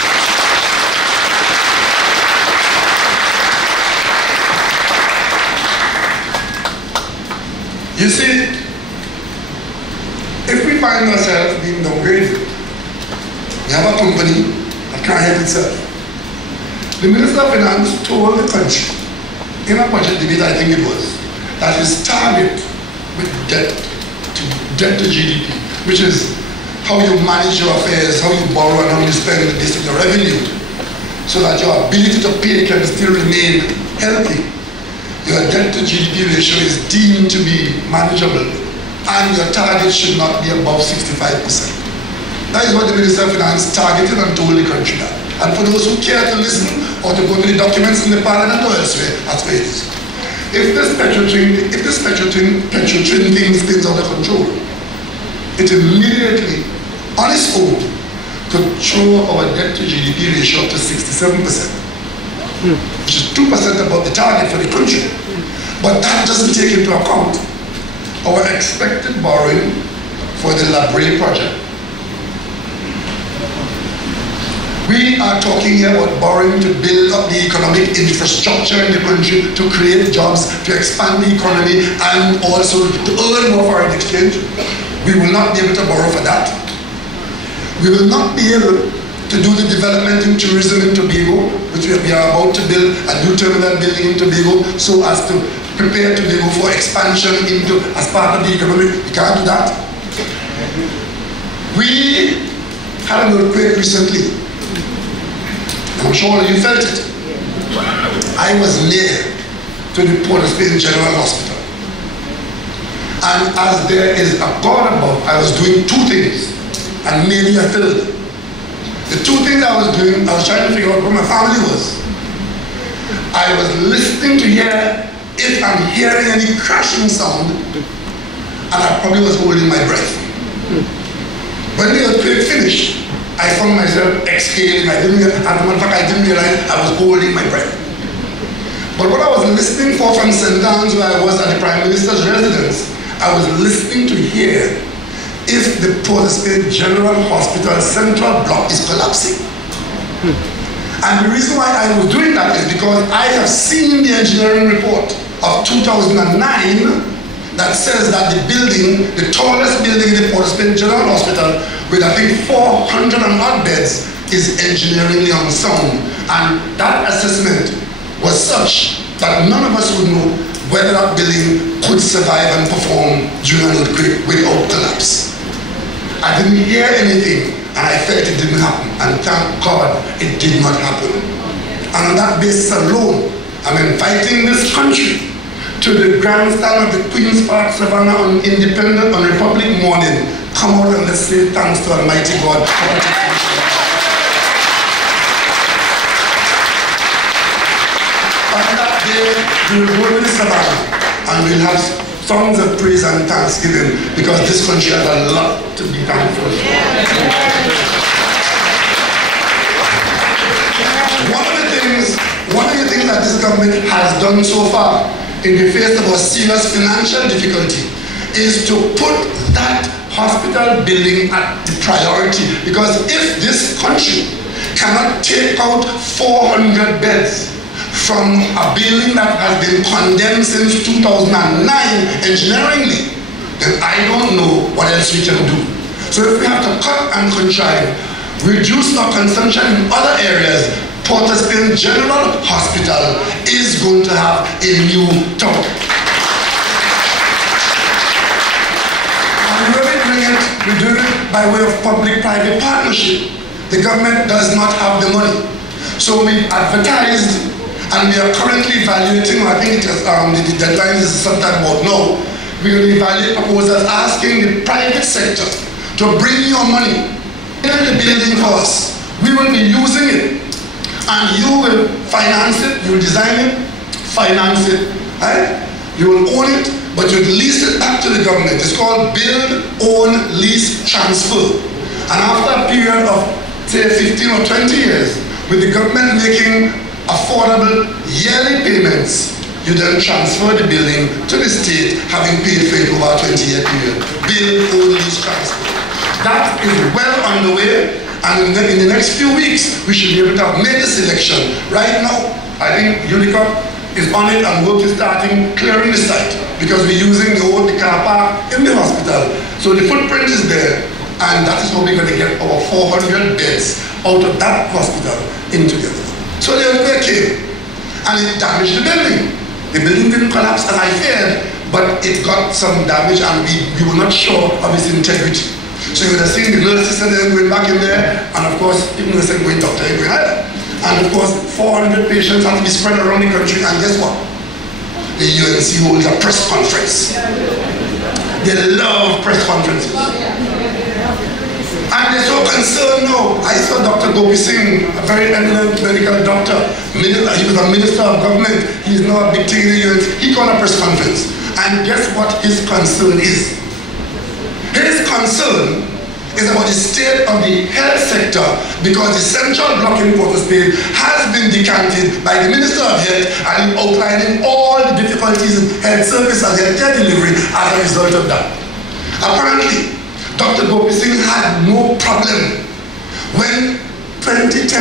You see, if we find ourselves being downgraded, we have a company that can't help itself. The Minister of Finance told the country, in a budget debate I think it was, that his target with debt to GDP, which is how you manage your affairs, how you borrow and how you spend based on your revenue, so that your ability to pay can still remain healthy. Your debt to GDP ratio is deemed to be manageable, and your target should not be above 65%. That is what the Minister of Finance targeted and told the country that. And for those who care to listen or to go to the documents in the Parliament or elsewhere, that's where it is. If this petrol train thing spins out of control, it immediately, on its own, could throw our debt to GDP ratio up to 67%. Which is 2% above the target for the country. But that doesn't take into account our expected borrowing for the Labre project. We are talking here about borrowing to build up the economic infrastructure in the country, to create jobs, to expand the economy, and also to earn more foreign exchange. We will not be able to borrow for that. We will not be able to do the development in tourism in Tobago, which we are about to build a new terminal building in Tobago, so as to prepare Tobago for expansion into as part of the economy. We can't do that. We had an earthquake recently. I'm sure you felt it. I was near to the Port of Spain General Hospital. And as there is a God above, I was doing two things, and maybe a third. The two things I was doing, I was trying to figure out where my family was. I was listening to hear if I'm hearing any crashing sound, and I probably was holding my breath. When the earthquake finished, I found myself exhaling. As a matter of fact, I didn't realize I was holding my breath. But what I was listening for from St. Anne's, where I was at the Prime Minister's residence, I was listening to hear if the Port of Spain General Hospital central block is collapsing. And the reason why I was doing that is because I have seen the engineering report of 2009 that says that the building, the tallest building in the Port of Spain General Hospital, with I think 400 and odd beds, is engineeringly unsound. And that assessment was such that none of us would know whether that building could survive and perform during an earthquake without collapse. I didn't hear anything, and I felt it didn't happen, and thank God it did not happen. And on that basis alone, I'm inviting this country to the grandstand of the Queen's Park Savannah on Independence, on Republic morning. Come out and let's say thanks to Almighty God. On that day, we will go to the Savannah, and we'll have songs of praise and thanksgiving, because this country has a lot to be thankful for. One of the things that this government has done so far in the face of a serious financial difficulty is to put that hospital building at the priority, because if this country cannot take out 400 beds from a building that has been condemned since 2009 engineeringly, then I don't know what else we can do. So if we have to cut and contrive, reduce our consumption in other areas, Port of Spain General Hospital is going to have a new top. And when we bring it, we do it by way of public-private partnership. The government does not have the money. So we advertised, and we are currently evaluating, I think it is, the deadline is sometime about now. We're going to evaluate proposals asking the private sector to bring your money in the building for us. We will be using it, and you will finance it, you will design it, finance it, right? You will own it, but you will lease it back to the government. It's called build, own, lease, transfer. And after a period of, say, 15 or 20 years, with the government making affordable yearly payments, you then transfer the building to the state, having paid for it over a 20-year period. Build, own, lease, transfer. That is well underway, and in the next few weeks, we should be able to have made the selection. Right now, I think UNICOP is on it, and work is starting clearing the site, because we're using the car park in the hospital. So the footprint is there, and that is how we're going to get our 400 beds out of that hospital into the other. So the earthquake came, and it damaged the building. The building didn't collapse as I feared, but it got some damage, and we were not sure of its integrity. So you would have seen the nurses and then going back in there, and of course, even the second going doctor going higher. And of course, 400 patients have to be spread around the country, and guess what? The UNC holds a press conference. They love press conferences. And they're so concerned now. I saw Dr. Gopi Singh, a very eminent medical doctor. He was a minister of government. He's now a big thing in the UNC. He called a press conference. And guess what his concern is? His concern is about the state of the health sector, because the central block in Port of Spain has been decanted by the Minister of Health, and outlining all the difficulties in health service and healthcare delivery as a result of that. Apparently, Dr. Gopi Singh had no problem when 2010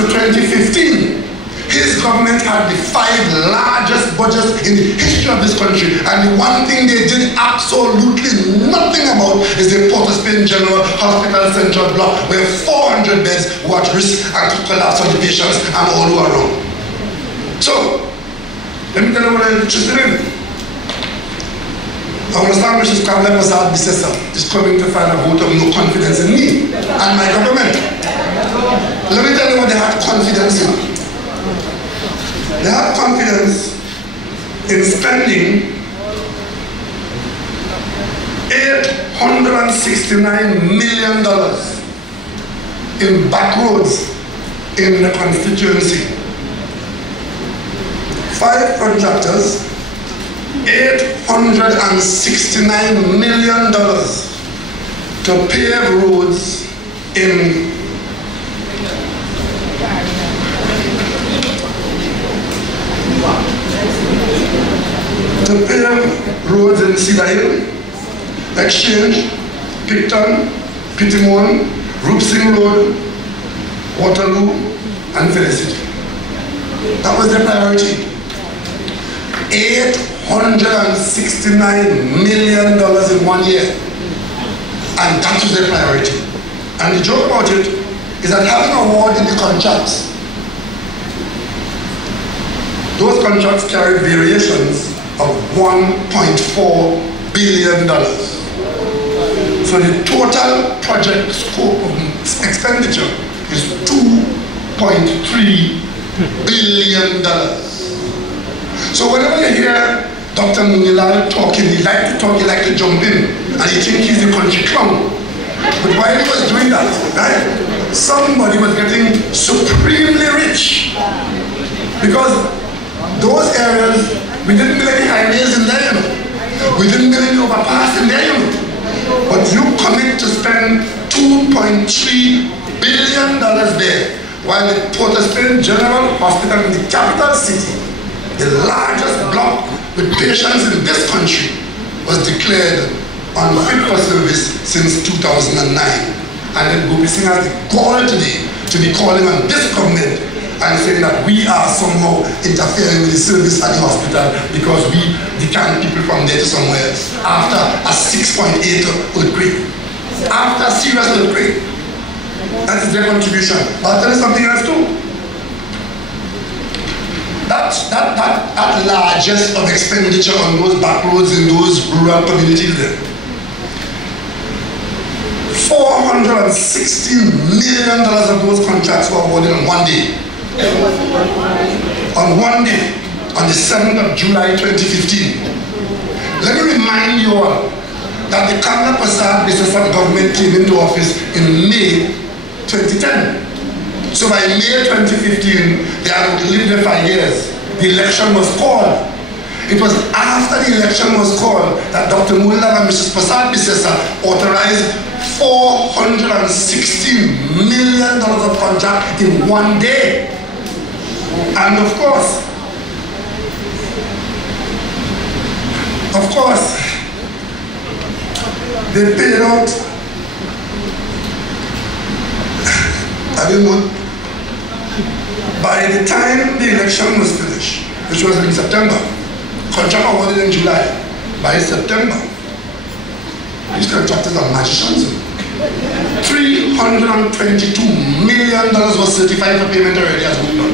to 2015, his government had the 5 largest budgets in the history of this country, and the one thing they did absolutely nothing about is the Port of Spain General Hospital Central Block, where 400 beds were at risk and to collapse on the patients and all who are around. So, let me tell you what I'm interested in. Our established Kabla Mazad Bisesa is coming to find a vote of no confidence in me and my government. Let me tell you what they had confidence in. They had confidence in spending $869 million in back roads in the constituency. 5 contractors, $869 million to pave roads in Cedar Hill, Exchange, Clifton, Pittimon, Rupsing Road, Waterloo, and Felicity. That was their priority. $869 million in 1 year. And that was their priority. And the joke about it is that having awarded the contracts, those contracts carry variations of $1.4 billion. So the total project scope of expenditure is $2.3 billion. So whenever you hear Dr. Munilal talking, he likes to talk, he likes to jump in, and he thinks he's the country clown. But while he was doing that, right, somebody was getting supremely rich. Because those areas, we didn't build any highways in there, you know. We didn't build any overpass in there, you know. But you commit to spend $2.3 billion there, while the Port of Spain General Hospital in the capital city, the largest block with patients in this country, was declared unfit for service since 2009. And then Gopi Singh has the gall today to be calling on this government and saying that we are somehow interfering with the service at the hospital because we decant people from there to somewhere else after a 6.8 earthquake. After a serious earthquake. That is their contribution. But I'll tell you something else too. That largest of expenditure on those back roads in those rural communities there. $460 million of those contracts were awarded on one day. On one day, on the 7th of July 2015. Let me remind you all that the Kamla Prasad Bisesar government came into office in May 2010. So by May 2015, they had lived there 5 years. The election was called. It was after the election was called that Dr. Mullah and Mrs. Prasad Bisesar authorized $460 million of contract in one day. And of course, they paid out, I don't know, by the time the election was finished, which was in September, contract awarded in July, by September, these contractors are magicians. $322 million was certified for payment already as we know.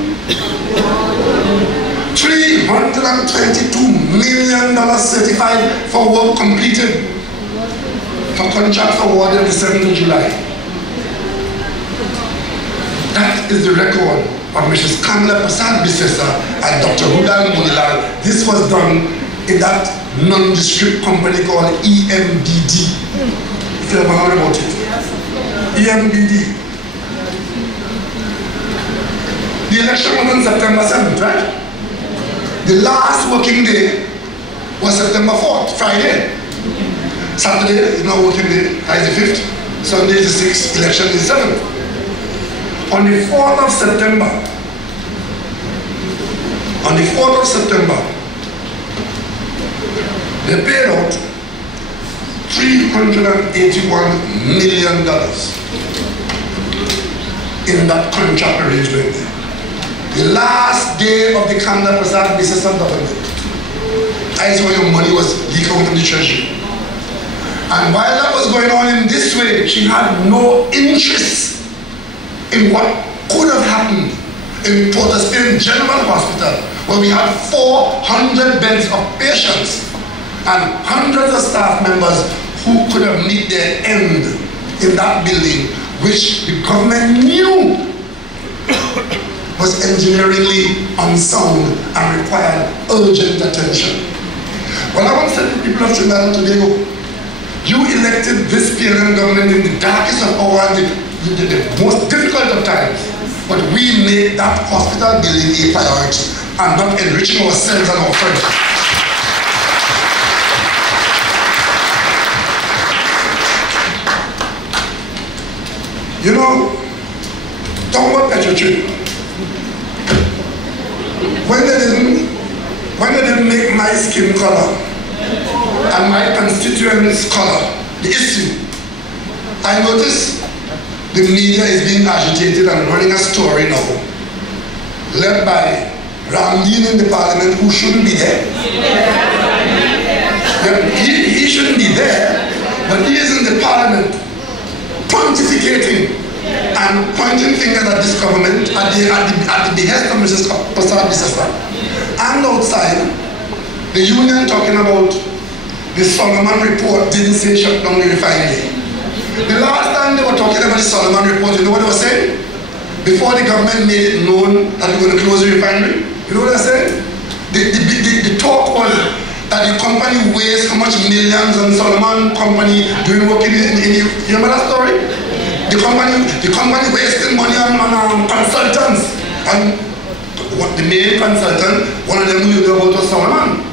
$322 million certified for work completed for contracts awarded on the 7th of July. That is the record of Mrs. Kamla Prasad Bisesar and Dr. Rudal Munilal. This was done in that nondescript company called EMDD. If you ever heard about it. EMDD. The election was on September 7th, right? The last working day was September 4th, Friday. Saturday is not working day, is the 5th. Sunday is the 6th, election is the 7th. On the 4th of September, they paid out $381 million in that contract arrangement. The last day of the Kamla Prasad Bisesar government, that is when your money was leaked out of the treasury. And while that was going on in this way, she had no interest in what could have happened in Port of Spain General Hospital, where we had 400 beds of patients and hundreds of staff members who could have met their end in that building, which the government knew was engineeringly unsound and required urgent attention. Well, I want to say to the people of Trinidad and Tobago, you elected this PNM government in the darkest of hours, the most difficult of times, but we made that hospital building a priority and not enriching ourselves and our friends. You know, talk about Petrotrip. When they didn't make my skin color and my constituents' color the issue, I noticed the media is being agitated and running a story now, led by Ramdeen in the parliament, who shouldn't be there. He shouldn't be there, but he is in the parliament pontificating and pointing fingers at this government at the behest of Mrs. Prasad Bisesar. And outside, the union talking about the Solomon report didn't say shut down the refinery. The last time they were talking about the Solomon report, you know what they were saying? Before the government made it known that they were going to close the refinery, you know what they said? The talk was that the company wastes how much millions on Solomon company doing work in you remember that story? The company wasting money on consultants, and the main consultant, one of them you know about was Solomon,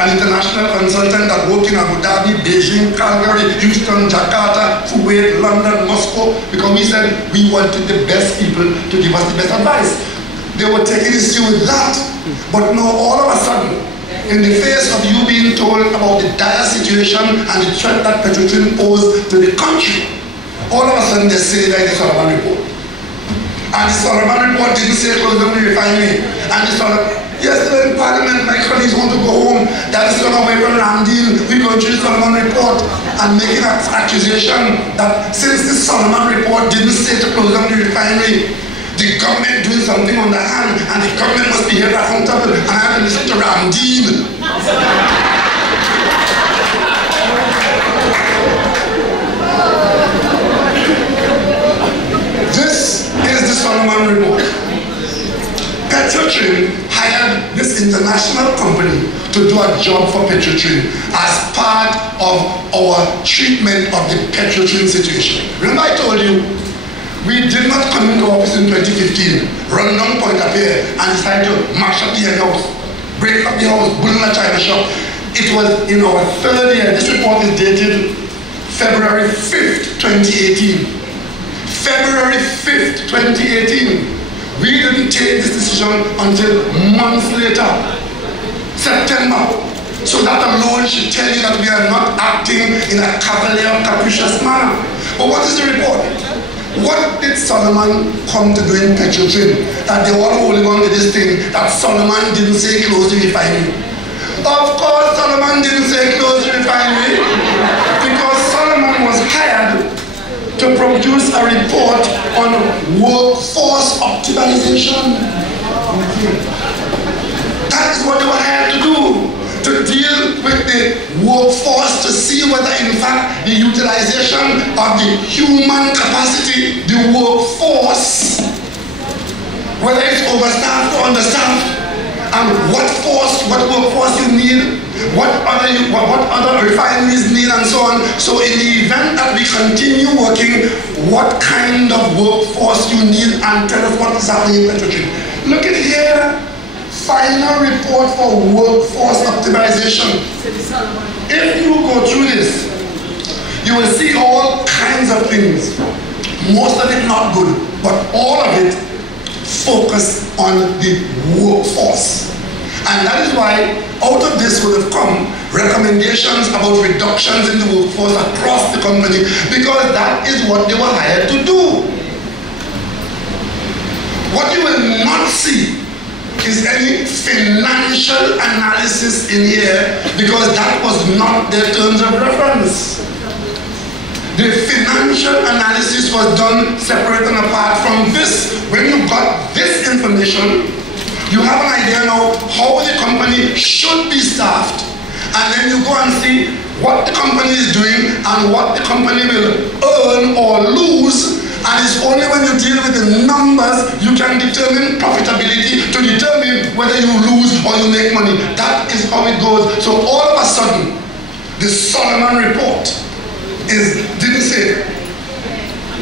an international consultant that worked in Abu Dhabi, Beijing, Calgary, Houston, Jakarta, Kuwait, London, Moscow, because we said we wanted the best people to give us the best advice. They were taking issue with that, but now all of a sudden, in the face of you being told about the dire situation and the threat that petroleum posed to the country, all of a sudden they say that it's Solomon report. And the Solomon report didn't say close down the refinery. And the yesterday in Parliament, my colleagues want to go home. That is going away from Ramdeen. We go through the Solomon report and making an accusation that since the Solomon report didn't say to close down the refinery, the government doing something on the hand, and the government must be held accountable, and I have to listen to Ramdeen. This is the Solomon report. Petrotrim hired this international company to do a job for Petrotrim as part of our treatment of the Petrotrim situation. Remember I told you, we did not come into office in 2015, run down Point up here and decide to mash up the house, break up the house, build a China shop. It was in our third year. This report is dated February 5th, 2018. February 5th, 2018. We didn't take this decision until months later, September. So that alone should tell you that we are not acting in a cavalier, capricious manner. But what is the report? What did Solomon come to do in Petrotrim that they were holding on to this thing that Solomon didn't say close the refinery? Of course Solomon didn't say close the refinery because Solomon was hired to produce a report on workforce optimization. That is what they were hired to do, to deal with the workforce, to see whether in fact the utilization of the human capacity, the workforce, whether it's overstaffed or understaffed, and what workforce you need, what other refineries need, and so on. So in the event that we continue working, what kind of workforce you need, and tell us what is happening in Petrotrim. Look at here, final report for workforce optimization. If you go through this, you will see all kinds of things. Most of it not good, but all of it focus on the workforce. And that is why out of this would have come recommendations about reductions in the workforce across the company, because that is what they were hired to do. What you will not see is any financial analysis in here, because that was not their terms of reference. The financial analysis was done separate and apart from this. When you got this information, you have an idea now how the company should be staffed. And then you go and see what the company is doing and what the company will earn or lose. And it's only when you deal with the numbers you can determine profitability, to determine whether you lose or you make money. That is how it goes. So all of a sudden, the Solomon report didn't say.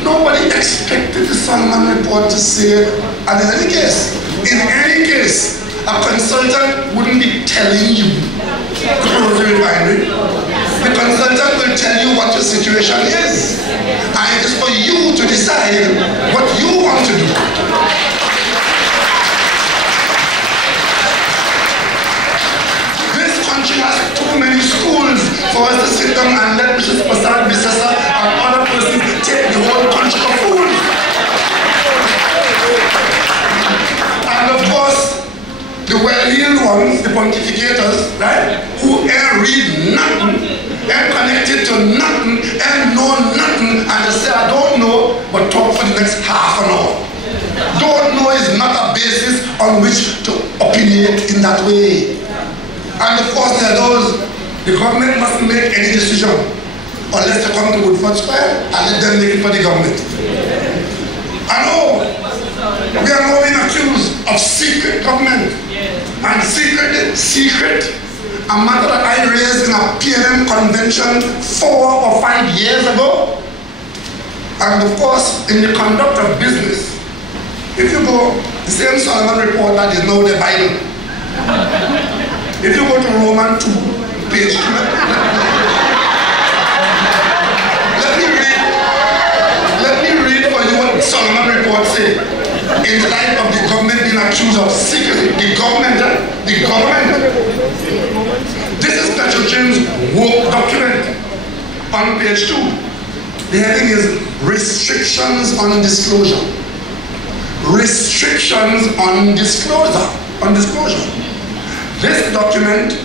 Nobody expected the Solomon report to say, and in any case, a consultant wouldn't be telling you to close the refinery. The consultant will tell you what your situation is. And it is for you to decide what you want to do. This country has too many schools for us to sit down and let Mrs. Pasad Bissessa and other persons take the whole country for fools. And of course, the well-heeled ones, the pontificators, right, who ain't read nothing, ain't connected to nothing, ain't know nothing, and they say, I don't know, but talk for the next half an hour. Don't know is not a basis on which to opinionate in that way. And of course, there are those, the government mustn't make any decision unless they come to Woodford Square and let them make it for the government. I know we are now being accused of secret government. And secret, a matter that I raised in a PNM convention 4 or 5 years ago. And of course, in the conduct of business, if you go, the same Solomon report that is now the Bible. If you go to Romans 2, page 2, let me read for you what Solomon report says. In the light of the government being accused of secrecy, the government, on page 2. The heading is Restrictions on Disclosure. Restrictions on disclosure. This document,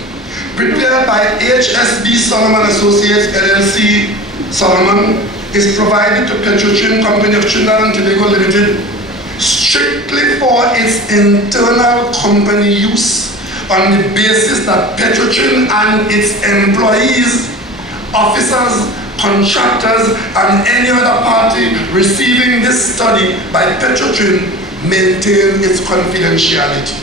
prepared by HSB Solomon Associates LLC, Solomon, is provided to Petrotrin Company of Trinidad and Tobago Limited strictly for its internal company use on the basis that Petrotrin and its employees, officers, contractors, and any other party receiving this study by Petrotrin maintain its confidentiality.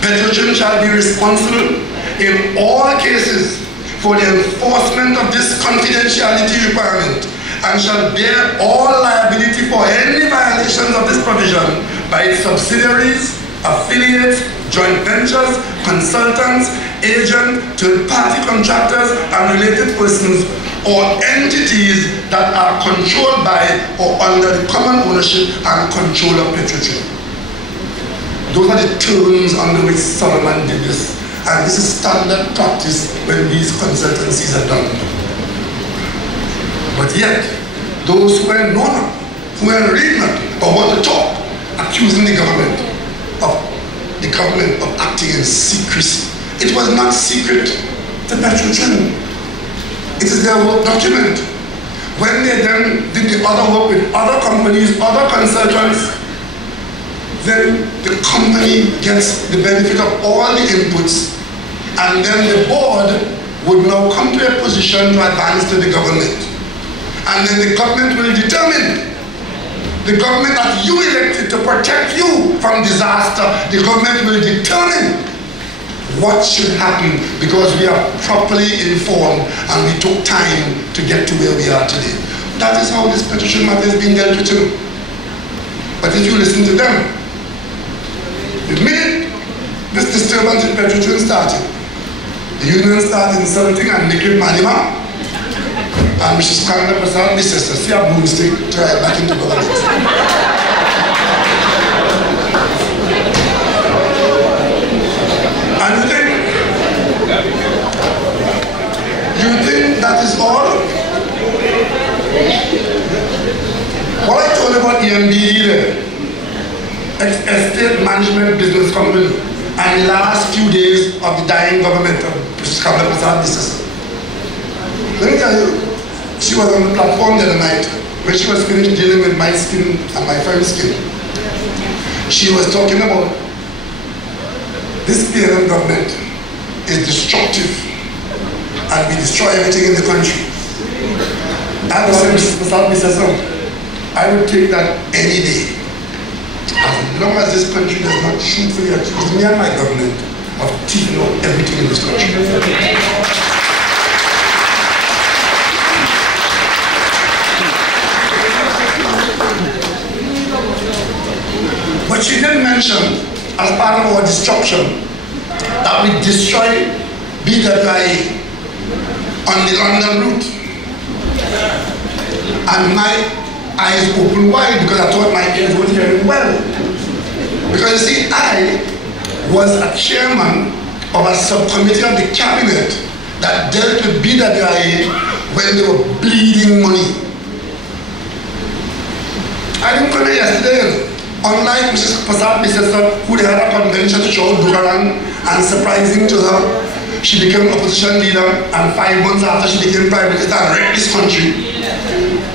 Petrotrin shall be responsible in all cases for the enforcement of this confidentiality requirement and shall bear all liability for any violations of this provision by its subsidiaries, affiliates, joint ventures, consultants, agents, third-party contractors, and related persons or entities that are controlled by or under the common ownership and control of Petrotrin. Those are the terms under which Solomon did this, and this is standard practice when these consultancies are done. But yet, those who were not, who were reading nothing, or want to talk, accusing the government of acting in secrecy. It was not secret to Petrotrin. It is their work document. When they then did the other work with other companies, other consultants, then the company gets the benefit of all the inputs, and then the board would now come to a position to advance to the government. And then the government will determine, the government that you elected to protect you from disaster, the government will determine what should happen because we are properly informed and we took time to get to where we are today. That is how this Petrotrin matter is being dealt with too. But if you listen to them, the minute this disturbance in Petrotrin started, the union started insulting and nicking Manima, and Mrs. Kanda Prasad, this is a see a broomstick to ride back into government. And you think that is all? What I told you about EMBD there, Estate Management Business Company, and the last few days of the dying government of Mrs. Kanda Prasad, this is. Let me tell you, she was on the platform the other night when she was finished dealing with my skin and my friend's skin. She was talking about this PNM government is destructive and we destroy everything in the country. I was saying, Mrs. I would take that any day. As long as this country does not truthfully accuse me and my government of taking out everything in this country. But she didn't mention, as part of our destruction, that we destroyed BWI on the London route. And my eyes opened wide because I thought my ears weren't hearing well. Because you see, I was a chairman of a subcommittee of the cabinet that dealt with BWI when they were bleeding money. I didn't come here yesterday. Unlike Mrs. Prasad Bissessa, who they had a convention to show Duran, and surprising to her, she became opposition leader, and 5 months after she became prime minister and wrecked this country.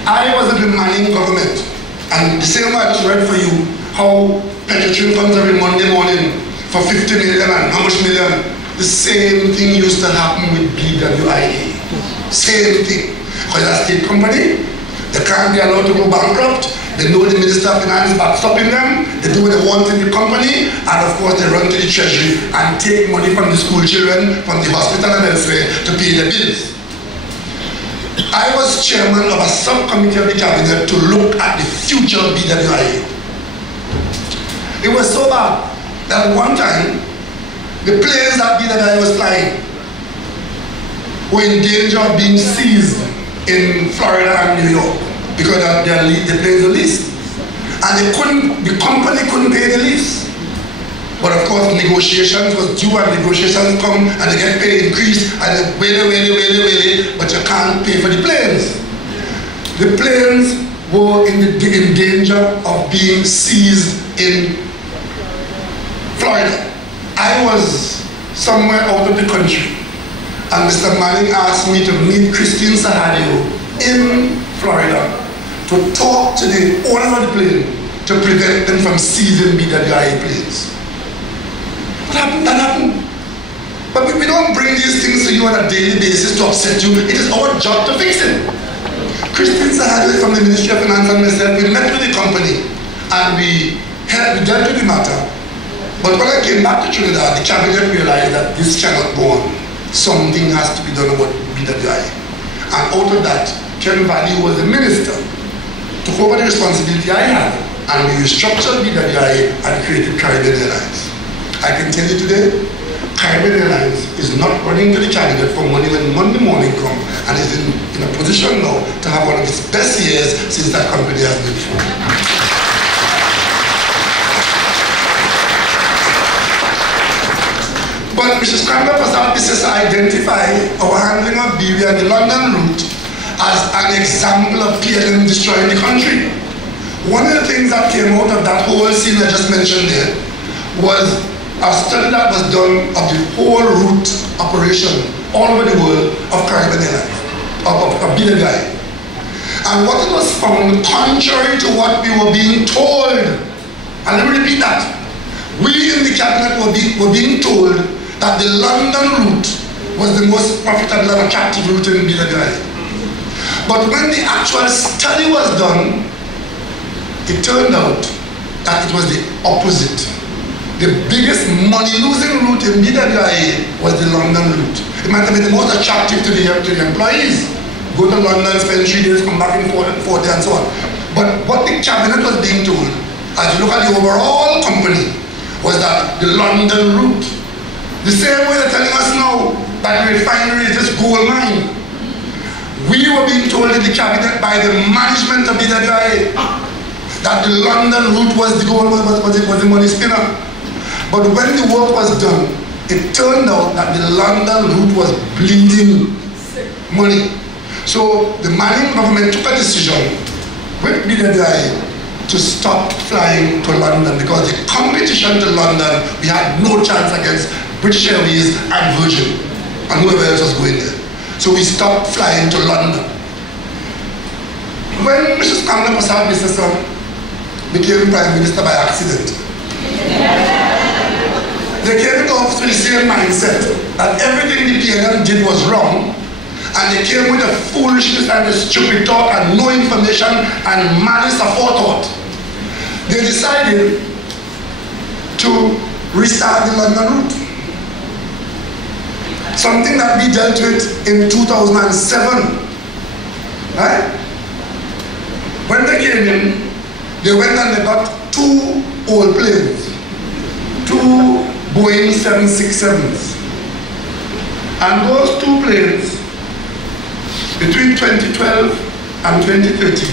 I was a demanding government, and the same way I just read for you how Petrotrin comes every Monday morning for 50 million and how much million. The same thing used to happen with BWIA. Same thing. Because as a state company, they can't be allowed to go bankrupt. They know the Minister of Finance backstopping them. They do what they want in the company. And of course, they run to the treasury and take money from the school children, from the hospital and elsewhere to pay their bills. I was chairman of a subcommittee of the cabinet to look at the future of BWIA. It was so bad that one time, the planes that BWIA was flying were in danger of being seized in Florida and New York because the planes were leased. And the company couldn't pay the lease. But of course, negotiations was due and negotiations come and they get paid increase and they wait, but you and pay for the planes. The planes were in danger of being seized in Florida. I was somewhere out of the country, and Mr. Manning asked me to meet Christine Sahadio in Florida to talk to the owners of the plane to prevent them from seizing BWI planes. What happened? That happened. But we don't bring these things to you on a daily basis to upset you. It is our job to fix it. Christine Sahadio from the Ministry of Finance and myself, we met with the company and we dealt with the matter. But when I came back to Trinidad, the cabinet realized that this cannot go on. Something has to be done about BWI. And out of that, Ken Valley, who was the minister, took over the responsibility I had, and we restructured BWI and created Caribbean Airlines. I can tell you today, Caribbean Airlines is not running to the cabinet for money when Monday morning comes, and is in a position now to have one of its best years since that company has been formed. But Mrs. Scrambler Prasad Business identified our handling of BB and the London route as an example of PNM destroying the country. One of the things that came out of that whole scene I just mentioned there was a study that was done of the whole route operation all over the world of Caribbean Airlines, of BWI. And what it was found, contrary to what we were being told, and let me repeat that, we in the cabinet were being told that the London route was the most profitable and attractive route in BWI. But when the actual study was done, it turned out that it was the opposite. The biggest money-losing route in BWI was the London route. It might have been the most attractive to the employees. Go to London, spend 3 days, come back in 4 days, and so on. But what the cabinet was being told, as you look at the overall company, was that the London route, the same way they're telling us now that the refinery is just gold mine, we were being told in the cabinet by the management of BWI that the London route was the gold, was the money spinner. But when the work was done, it turned out that the London route was bleeding money. So the Manning government took a decision with BWI to stop flying to London, because the competition to London, we had no chance against British Airways and Virgin and whoever else was going there. So we stopped flying to London. When Mrs. Kamala Prasad became Prime Minister by accident, they came into office with the same mindset that everything the PNM did was wrong, and they came with a foolishness and a stupid talk and no information and malice aforethought. They decided to restart the London route. Something that we dealt with in 2007. Right? When they came in, they went and they got 2 old planes, 2 Boeing 767s. And those 2 planes, between 2012 and 2013,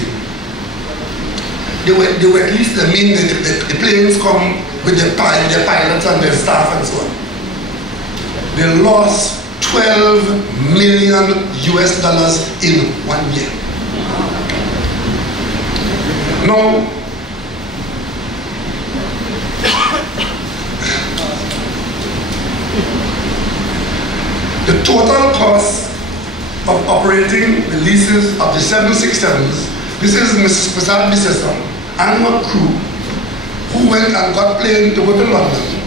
they were at least, I mean, the planes come with their pilots and their staff and so on. They lost $12 million in 1 year. Now, the total cost of operating the leases of the 767s, this is Mrs. Prasad Bisesa and her crew who went and got plane to go to London.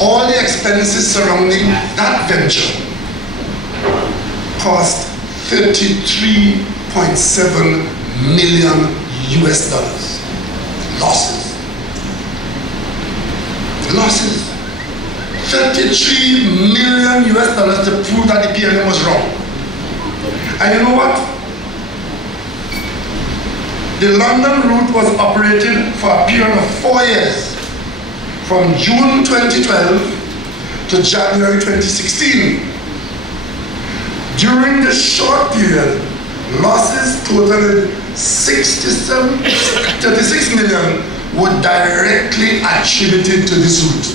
All the expenses surrounding that venture cost $33.7 million. Losses. Losses. $33 million to prove that the PNM was wrong. And you know what? The London route was operated for a period of 4 years, from June 2012 to January 2016. During this short period, losses totaling $36 million were directly attributed to this route.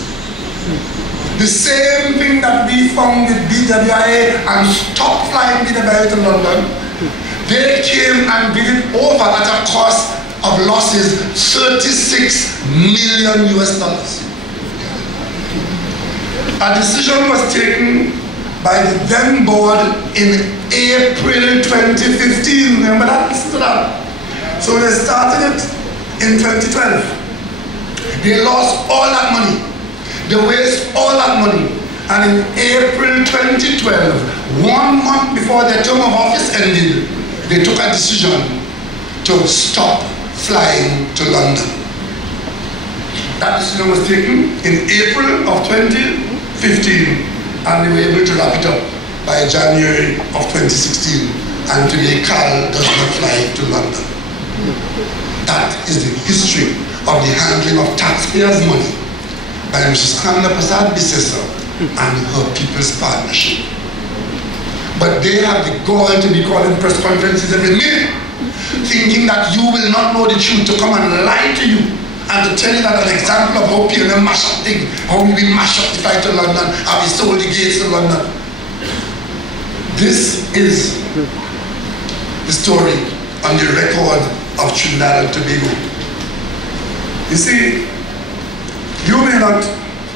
The same thing that we found with BWI and stopped flying BWI to London, they came and did it over at a cost of losses $36 million US. A decision was taken by the then board in April 2015. Remember that? Listen to that. So they started it in 2012. They lost all that money. They wasted all that money. And in April 2012, 1 month before their term of office ended, they took a decision to stop flying to London. That decision was taken in April of 2015, and they were able to wrap it up by January of 2016. And today, CAL does not fly to London. That is the history of the handling of taxpayers' money by Mrs. Kamla Prasad Bissesa and her People's Partnership. But they have the gall to be calling press conferences every minute, thinking that you will not know the truth, to come and lie to you and to tell you that an example of how PNM mash up things, how we mash up the flight to London, how we sold the gates to London. This is the story on the record of Trinidad and Tobago. You see, you may not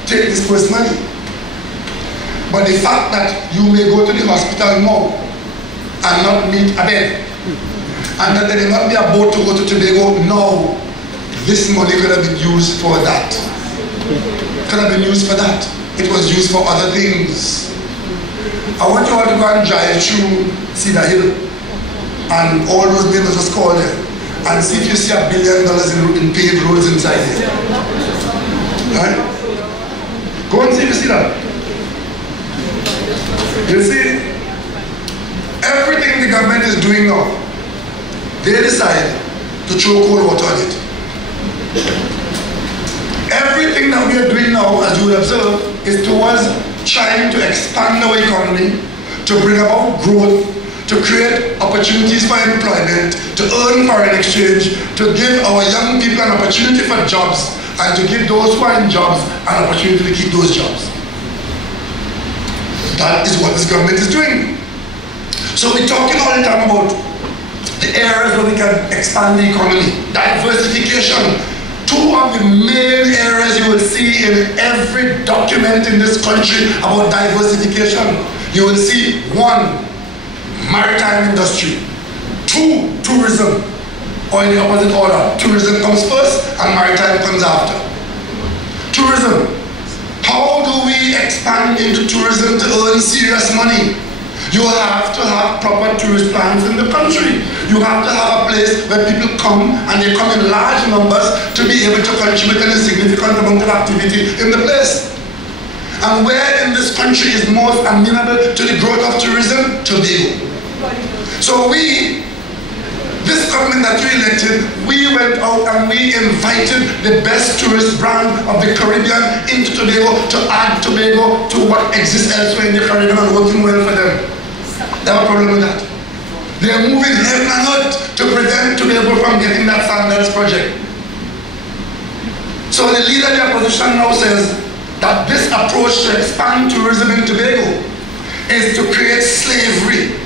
take this personally, but the fact that you may go to the hospital now and not meet a bed, and that there may not be a boat to go to Tobago now, this money could have been used for that. Could have been used for that. It was used for other things. I want you all to go and drive through Cedar Hill and all those buildings just call there, and see if you see $1 billion in paved roads inside here. Right? Go and see if you see that. You see, everything the government is doing now, they decide to throw cold water on it. Everything that we are doing now, as you will observe, is towards trying to expand our economy, to bring about growth, to create opportunities for employment, to earn foreign exchange, to give our young people an opportunity for jobs, and to give those who are in jobs an opportunity to keep those jobs. That is what this government is doing. So we're talking all the time about the areas where we can expand the economy. Diversification. Two of the main areas you will see in every document in this country about diversification. You will see 1, maritime industry. 2, tourism. Or in the opposite order. Tourism comes first and maritime comes after. Tourism. How do we expand into tourism to earn serious money? You have to have proper tourist plans in the country. You have to have a place where people come, and they come in large numbers to be able to contribute in a significant amount of activity in the place. And where in this country is most amenable to the growth of tourism? Tobago. So this government that you elected, we went out and we invited the best tourist brand of the Caribbean into Tobago to add Tobago to what exists elsewhere in the Caribbean and working well for them. They have a problem with that. They are moving heaven and earth to prevent Tobago from getting that Sandals project. So the leader of the opposition now says that this approach to expand tourism in Tobago is to create slavery.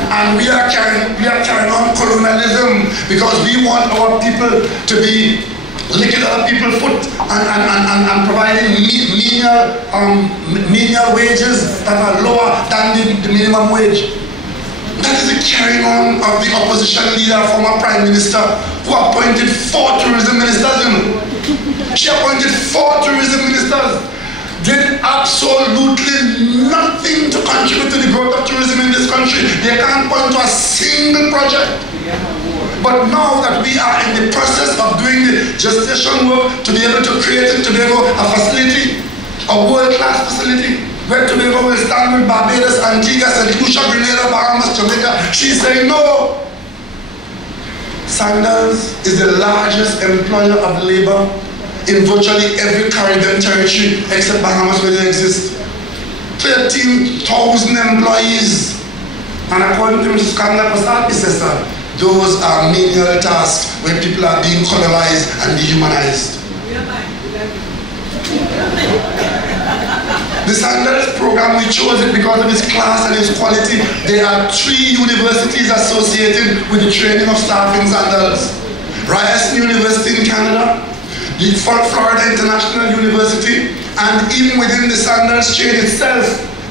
And we are carrying on colonialism because we want our people to be licking other people's foot and providing menial wages that are lower than the minimum wage. That is the carrying on of the opposition leader, former Prime Minister, who appointed 4 tourism ministers. She appointed 4 tourism ministers. Did absolutely nothing to contribute to the growth of tourism in this country. They can't point to a single project. But now that we are in the process of doing the gestation work to be able to create in Tobago a facility, a world-class facility, where Tobago will stand with Barbados, Antigua, St. Lucia, Grenada, Bahamas, Jamaica, she's saying no. Sandals is the largest employer of labor in virtually every Caribbean territory except Bahamas where they exist. 13,000 employees. And according to Mrs. Kamla Prasad Bissesa, those are menial tasks where people are being colonized and dehumanized. The Sandals program, we chose it because of its class and its quality. There are 3 universities associated with the training of staff in Sandals. Ryerson University in Canada, the Florida International University, and even within the Sandals chain itself,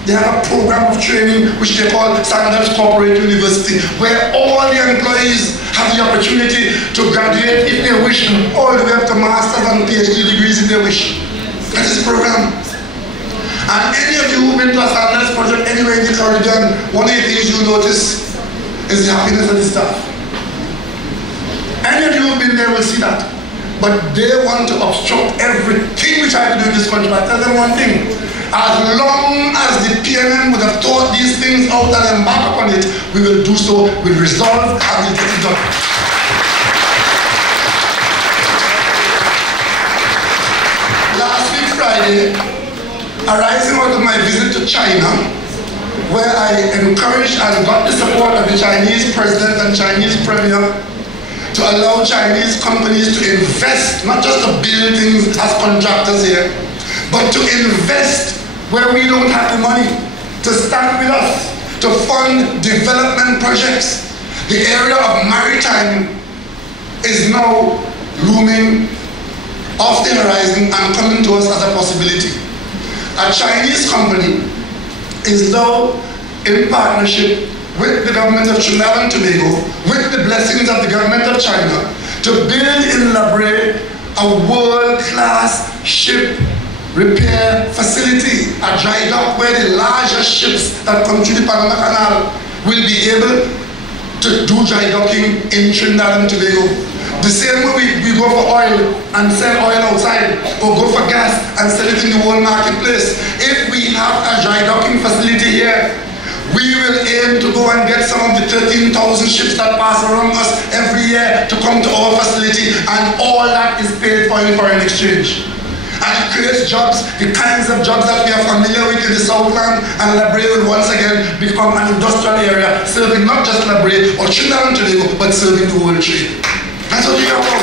they have a program of training which they call Sandals Corporate University, where all the employees have the opportunity to graduate if they wish, all the way up to master's and PhD degrees if they wish. That is the program. And any of you who've been to a Sandals project anywhere in the Caribbean, one of the things you notice is the happiness of the staff. Any of you who've been there will see that. But they want to obstruct everything we try to do in this country. I tell them one thing. As long as the PNM would have thought these things out and embark upon it, we will do so with resolve and we'll get it done. Last week Friday, arising out of my visit to China, where I encouraged and got the support of the Chinese president and Chinese premier to allow Chinese companies to invest, not just to build things as contractors here, but to invest where we don't have the money, to stand with us, to fund development projects. The area of maritime is now looming off the horizon and coming to us as a possibility. A Chinese company is now in partnership with the government of Trinidad and Tobago, with the blessings of the government of China, to build in La Brea a world-class ship repair facility, a dry dock where the largest ships that come through the Panama Canal will be able to do dry docking in Trinidad and Tobago. The same way we go for oil and sell oil outside, or go for gas and sell it in the world marketplace. If we have a dry docking facility here, we will aim to go and get some of the 13,000 ships that pass around us every year to come to our facility, and all that is paid for in foreign exchange. And it creates jobs, the kinds of jobs that we are familiar with in the Southland, and La Brea will once again become an industrial area, serving not just La Brea or Trinidad and Tobago, but serving the world trade. That's what we are about.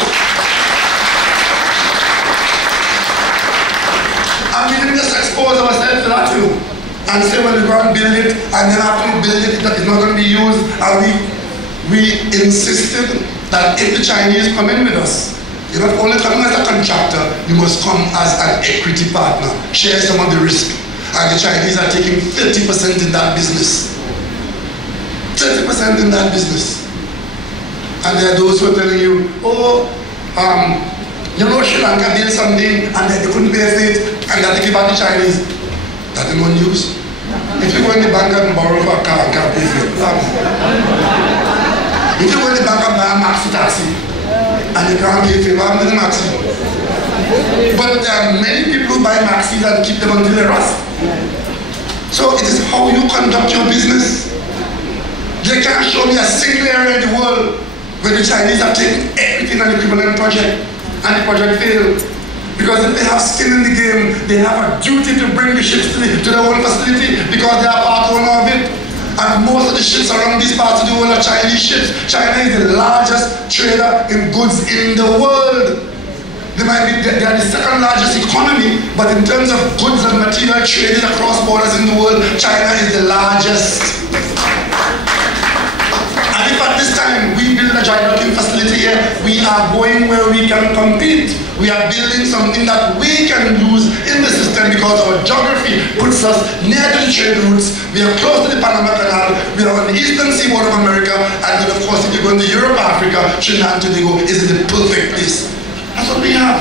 And we didn't just expose ourselves to that too, and say, well, we're going to build it, and then after we build it, it's not going to be used. And we insisted that if the Chinese come in with us, you're not only coming as a contractor, you must come as an equity partner, share some of the risk. And the Chinese are taking 30% in that business. 30% in that business. And there are those who are telling you, oh, you know, Sri Lanka built something and they couldn't pay for it, and that they give out the Chinese. That's no news. If you go in the bank and borrow for a car and can't pay for it, if you go in the bank and buy a maxi taxi and you can't pay for it, what happens to the maxi? But there are many people who buy maxis and keep them until they rust. So it is how you conduct your business. They can't show me a single area in the world where the Chinese have taken everything on the equivalent project and the project failed. Because if they have skin in the game, they have a duty to bring the ships to their own facility because they are part owner of it. And most of the ships around these parts of the world are Chinese ships. China is the largest trader in goods in the world. They are the second largest economy, but in terms of goods and material traded across borders in the world, China is the largest. And if at this time we build a dry docking facility here, we are going where we can compete. We are building something that we can use in the system because our geography puts us near to the trade routes. We are close to the Panama Canal. We are on the eastern seaboard of America. And then of course, if you go into Europe, Africa, Trinidad and Tobago is in the perfect place. That's what we have.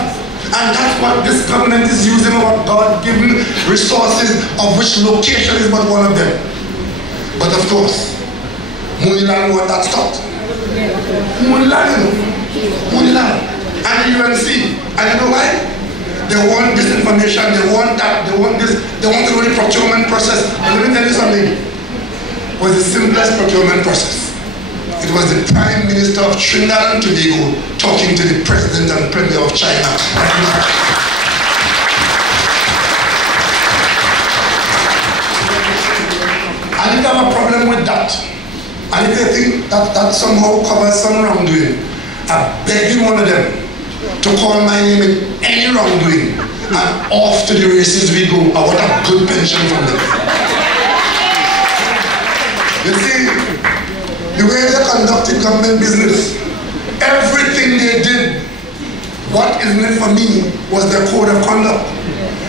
And that's what this government is using, our God-given resources, of which location is but one of them. But of course, Muniland want that stopped. Muniland, you know. Muniland. And the UNC. And you know why? They want this information, they want that, they want this, they want to know the procurement process. And let me tell you something. It was the simplest procurement process. It was the Prime Minister of Trinidad and Tobago talking to the President and Premier of China. And if they have a problem with that, and if they think that somehow covers some wrongdoing, I'm begging one of them to call my name in any wrongdoing, and off to the races we go. I want a good pension from them. You see, the way they conducted government business, everything they did, what is in it for me was their code of conduct.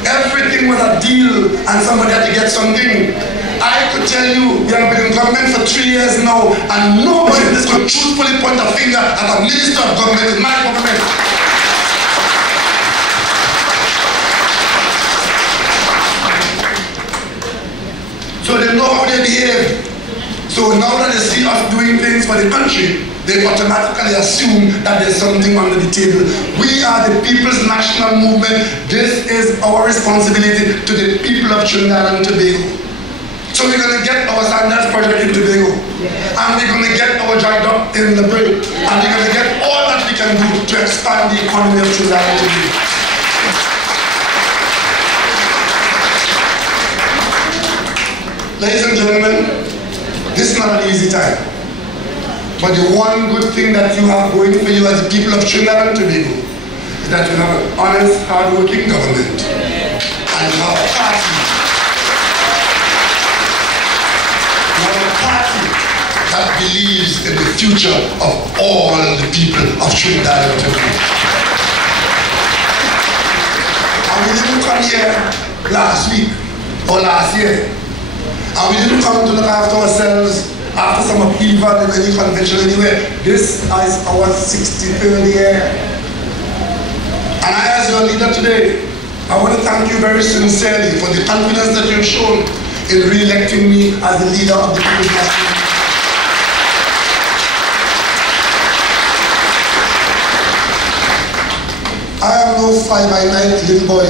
Everything was a deal and somebody had to get something. I could tell you, we have been in government for 3 years now and nobody could truthfully point a finger at a minister of government in my government. So they know how they behave. So now that they see us doing things for the country, they automatically assume that there's something under the table. We are the people's national movement. This is our responsibility to the people of Trinidad and Tobago. So we're going to get our standards project in Tobago. And we're going to get our dry dock in the break. And we're going to get all that we can do to expand the economy of Trinidad and Tobago. Ladies and gentlemen, this is not an easy time. But the one good thing that you have going for you as the people of Trinidad and Tobago is that you have an honest, hard-working government. And you have a party. You have a party that believes in the future of all the people of Trinidad and Tobago. And we didn't come here last week or last year. And we didn't come to look after ourselves after some upheaval in any convention anywhere. This is our 63rd year. And I, as your leader today, I want to thank you very sincerely for the confidence that you've shown in re-electing me as the leader of the People's National Movement. I am no fly-by-night little boy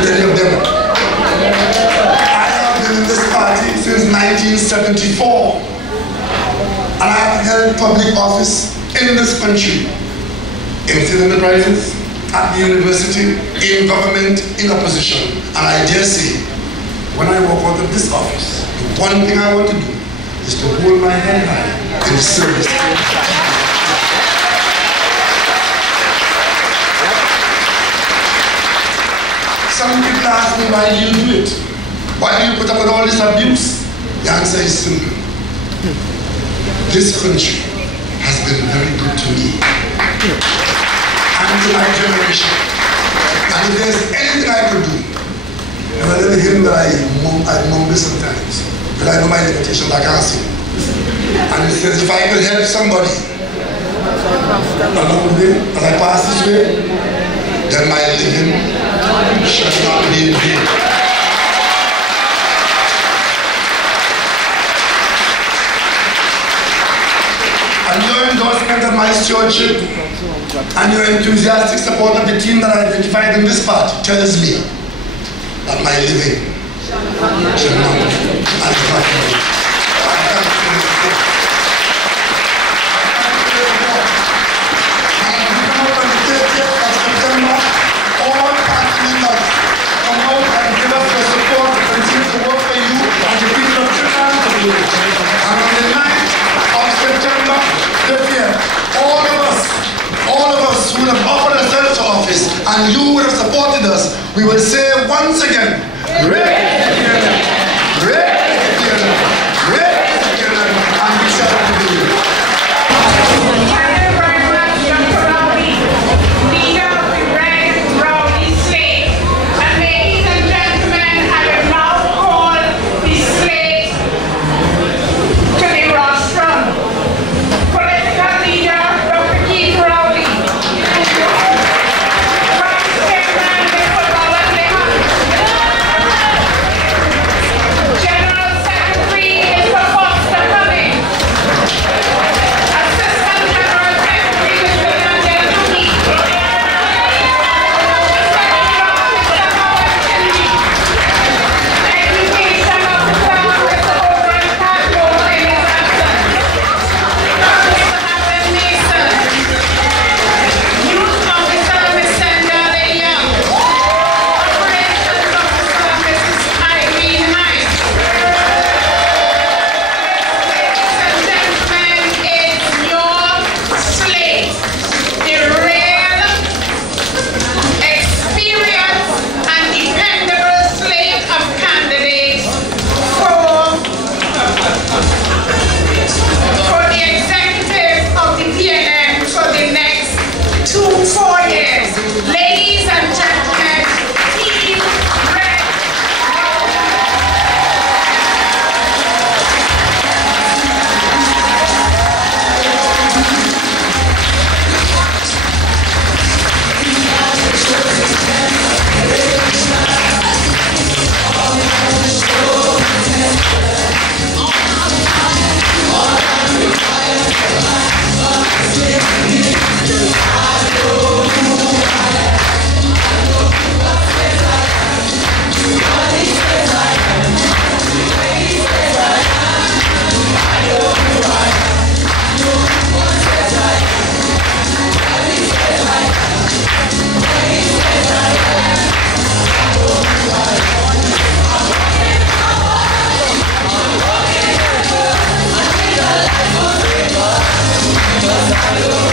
with any of them. I have been in this party since 1974. And I have held public office in this country, in civil enterprises, at the university, in government, in opposition. And I dare say, when I walk out of this office, the one thing I want to do is to hold my head high in the service. Some people ask me, why do you do it? Why do you put up with all this abuse? The answer is simple. This country has been very good to me and to my generation. And if there's anything I could do, and I never hear that I mumble sometimes, but I know my limitations, I can't sing. And it says, if I could help somebody along the way, as I pass this way, then my living shall not be in vain. And your endorsement of my stewardship and your enthusiastic support of the team that I identified in this part tells me that my living shall not be unprofitable. And on the 30th of September, all party members come out and give us your support to continue to work for you and the people of Trinidad and Tobago. And on the 9th of September this year, all of us who have offered ourselves to office and you would have supported us, we will say once again, raise the PNM, raise the PNM, raise the PNM, and we shall continue. Thank you very much, Dr. Rowley, leader of the Red Rowley slate. And ladies and gentlemen, I will now call the slate to the rostrum. Political leader, Dr. Keith Rowley. Vice Chairman, Mr. Robert Lehan. alone.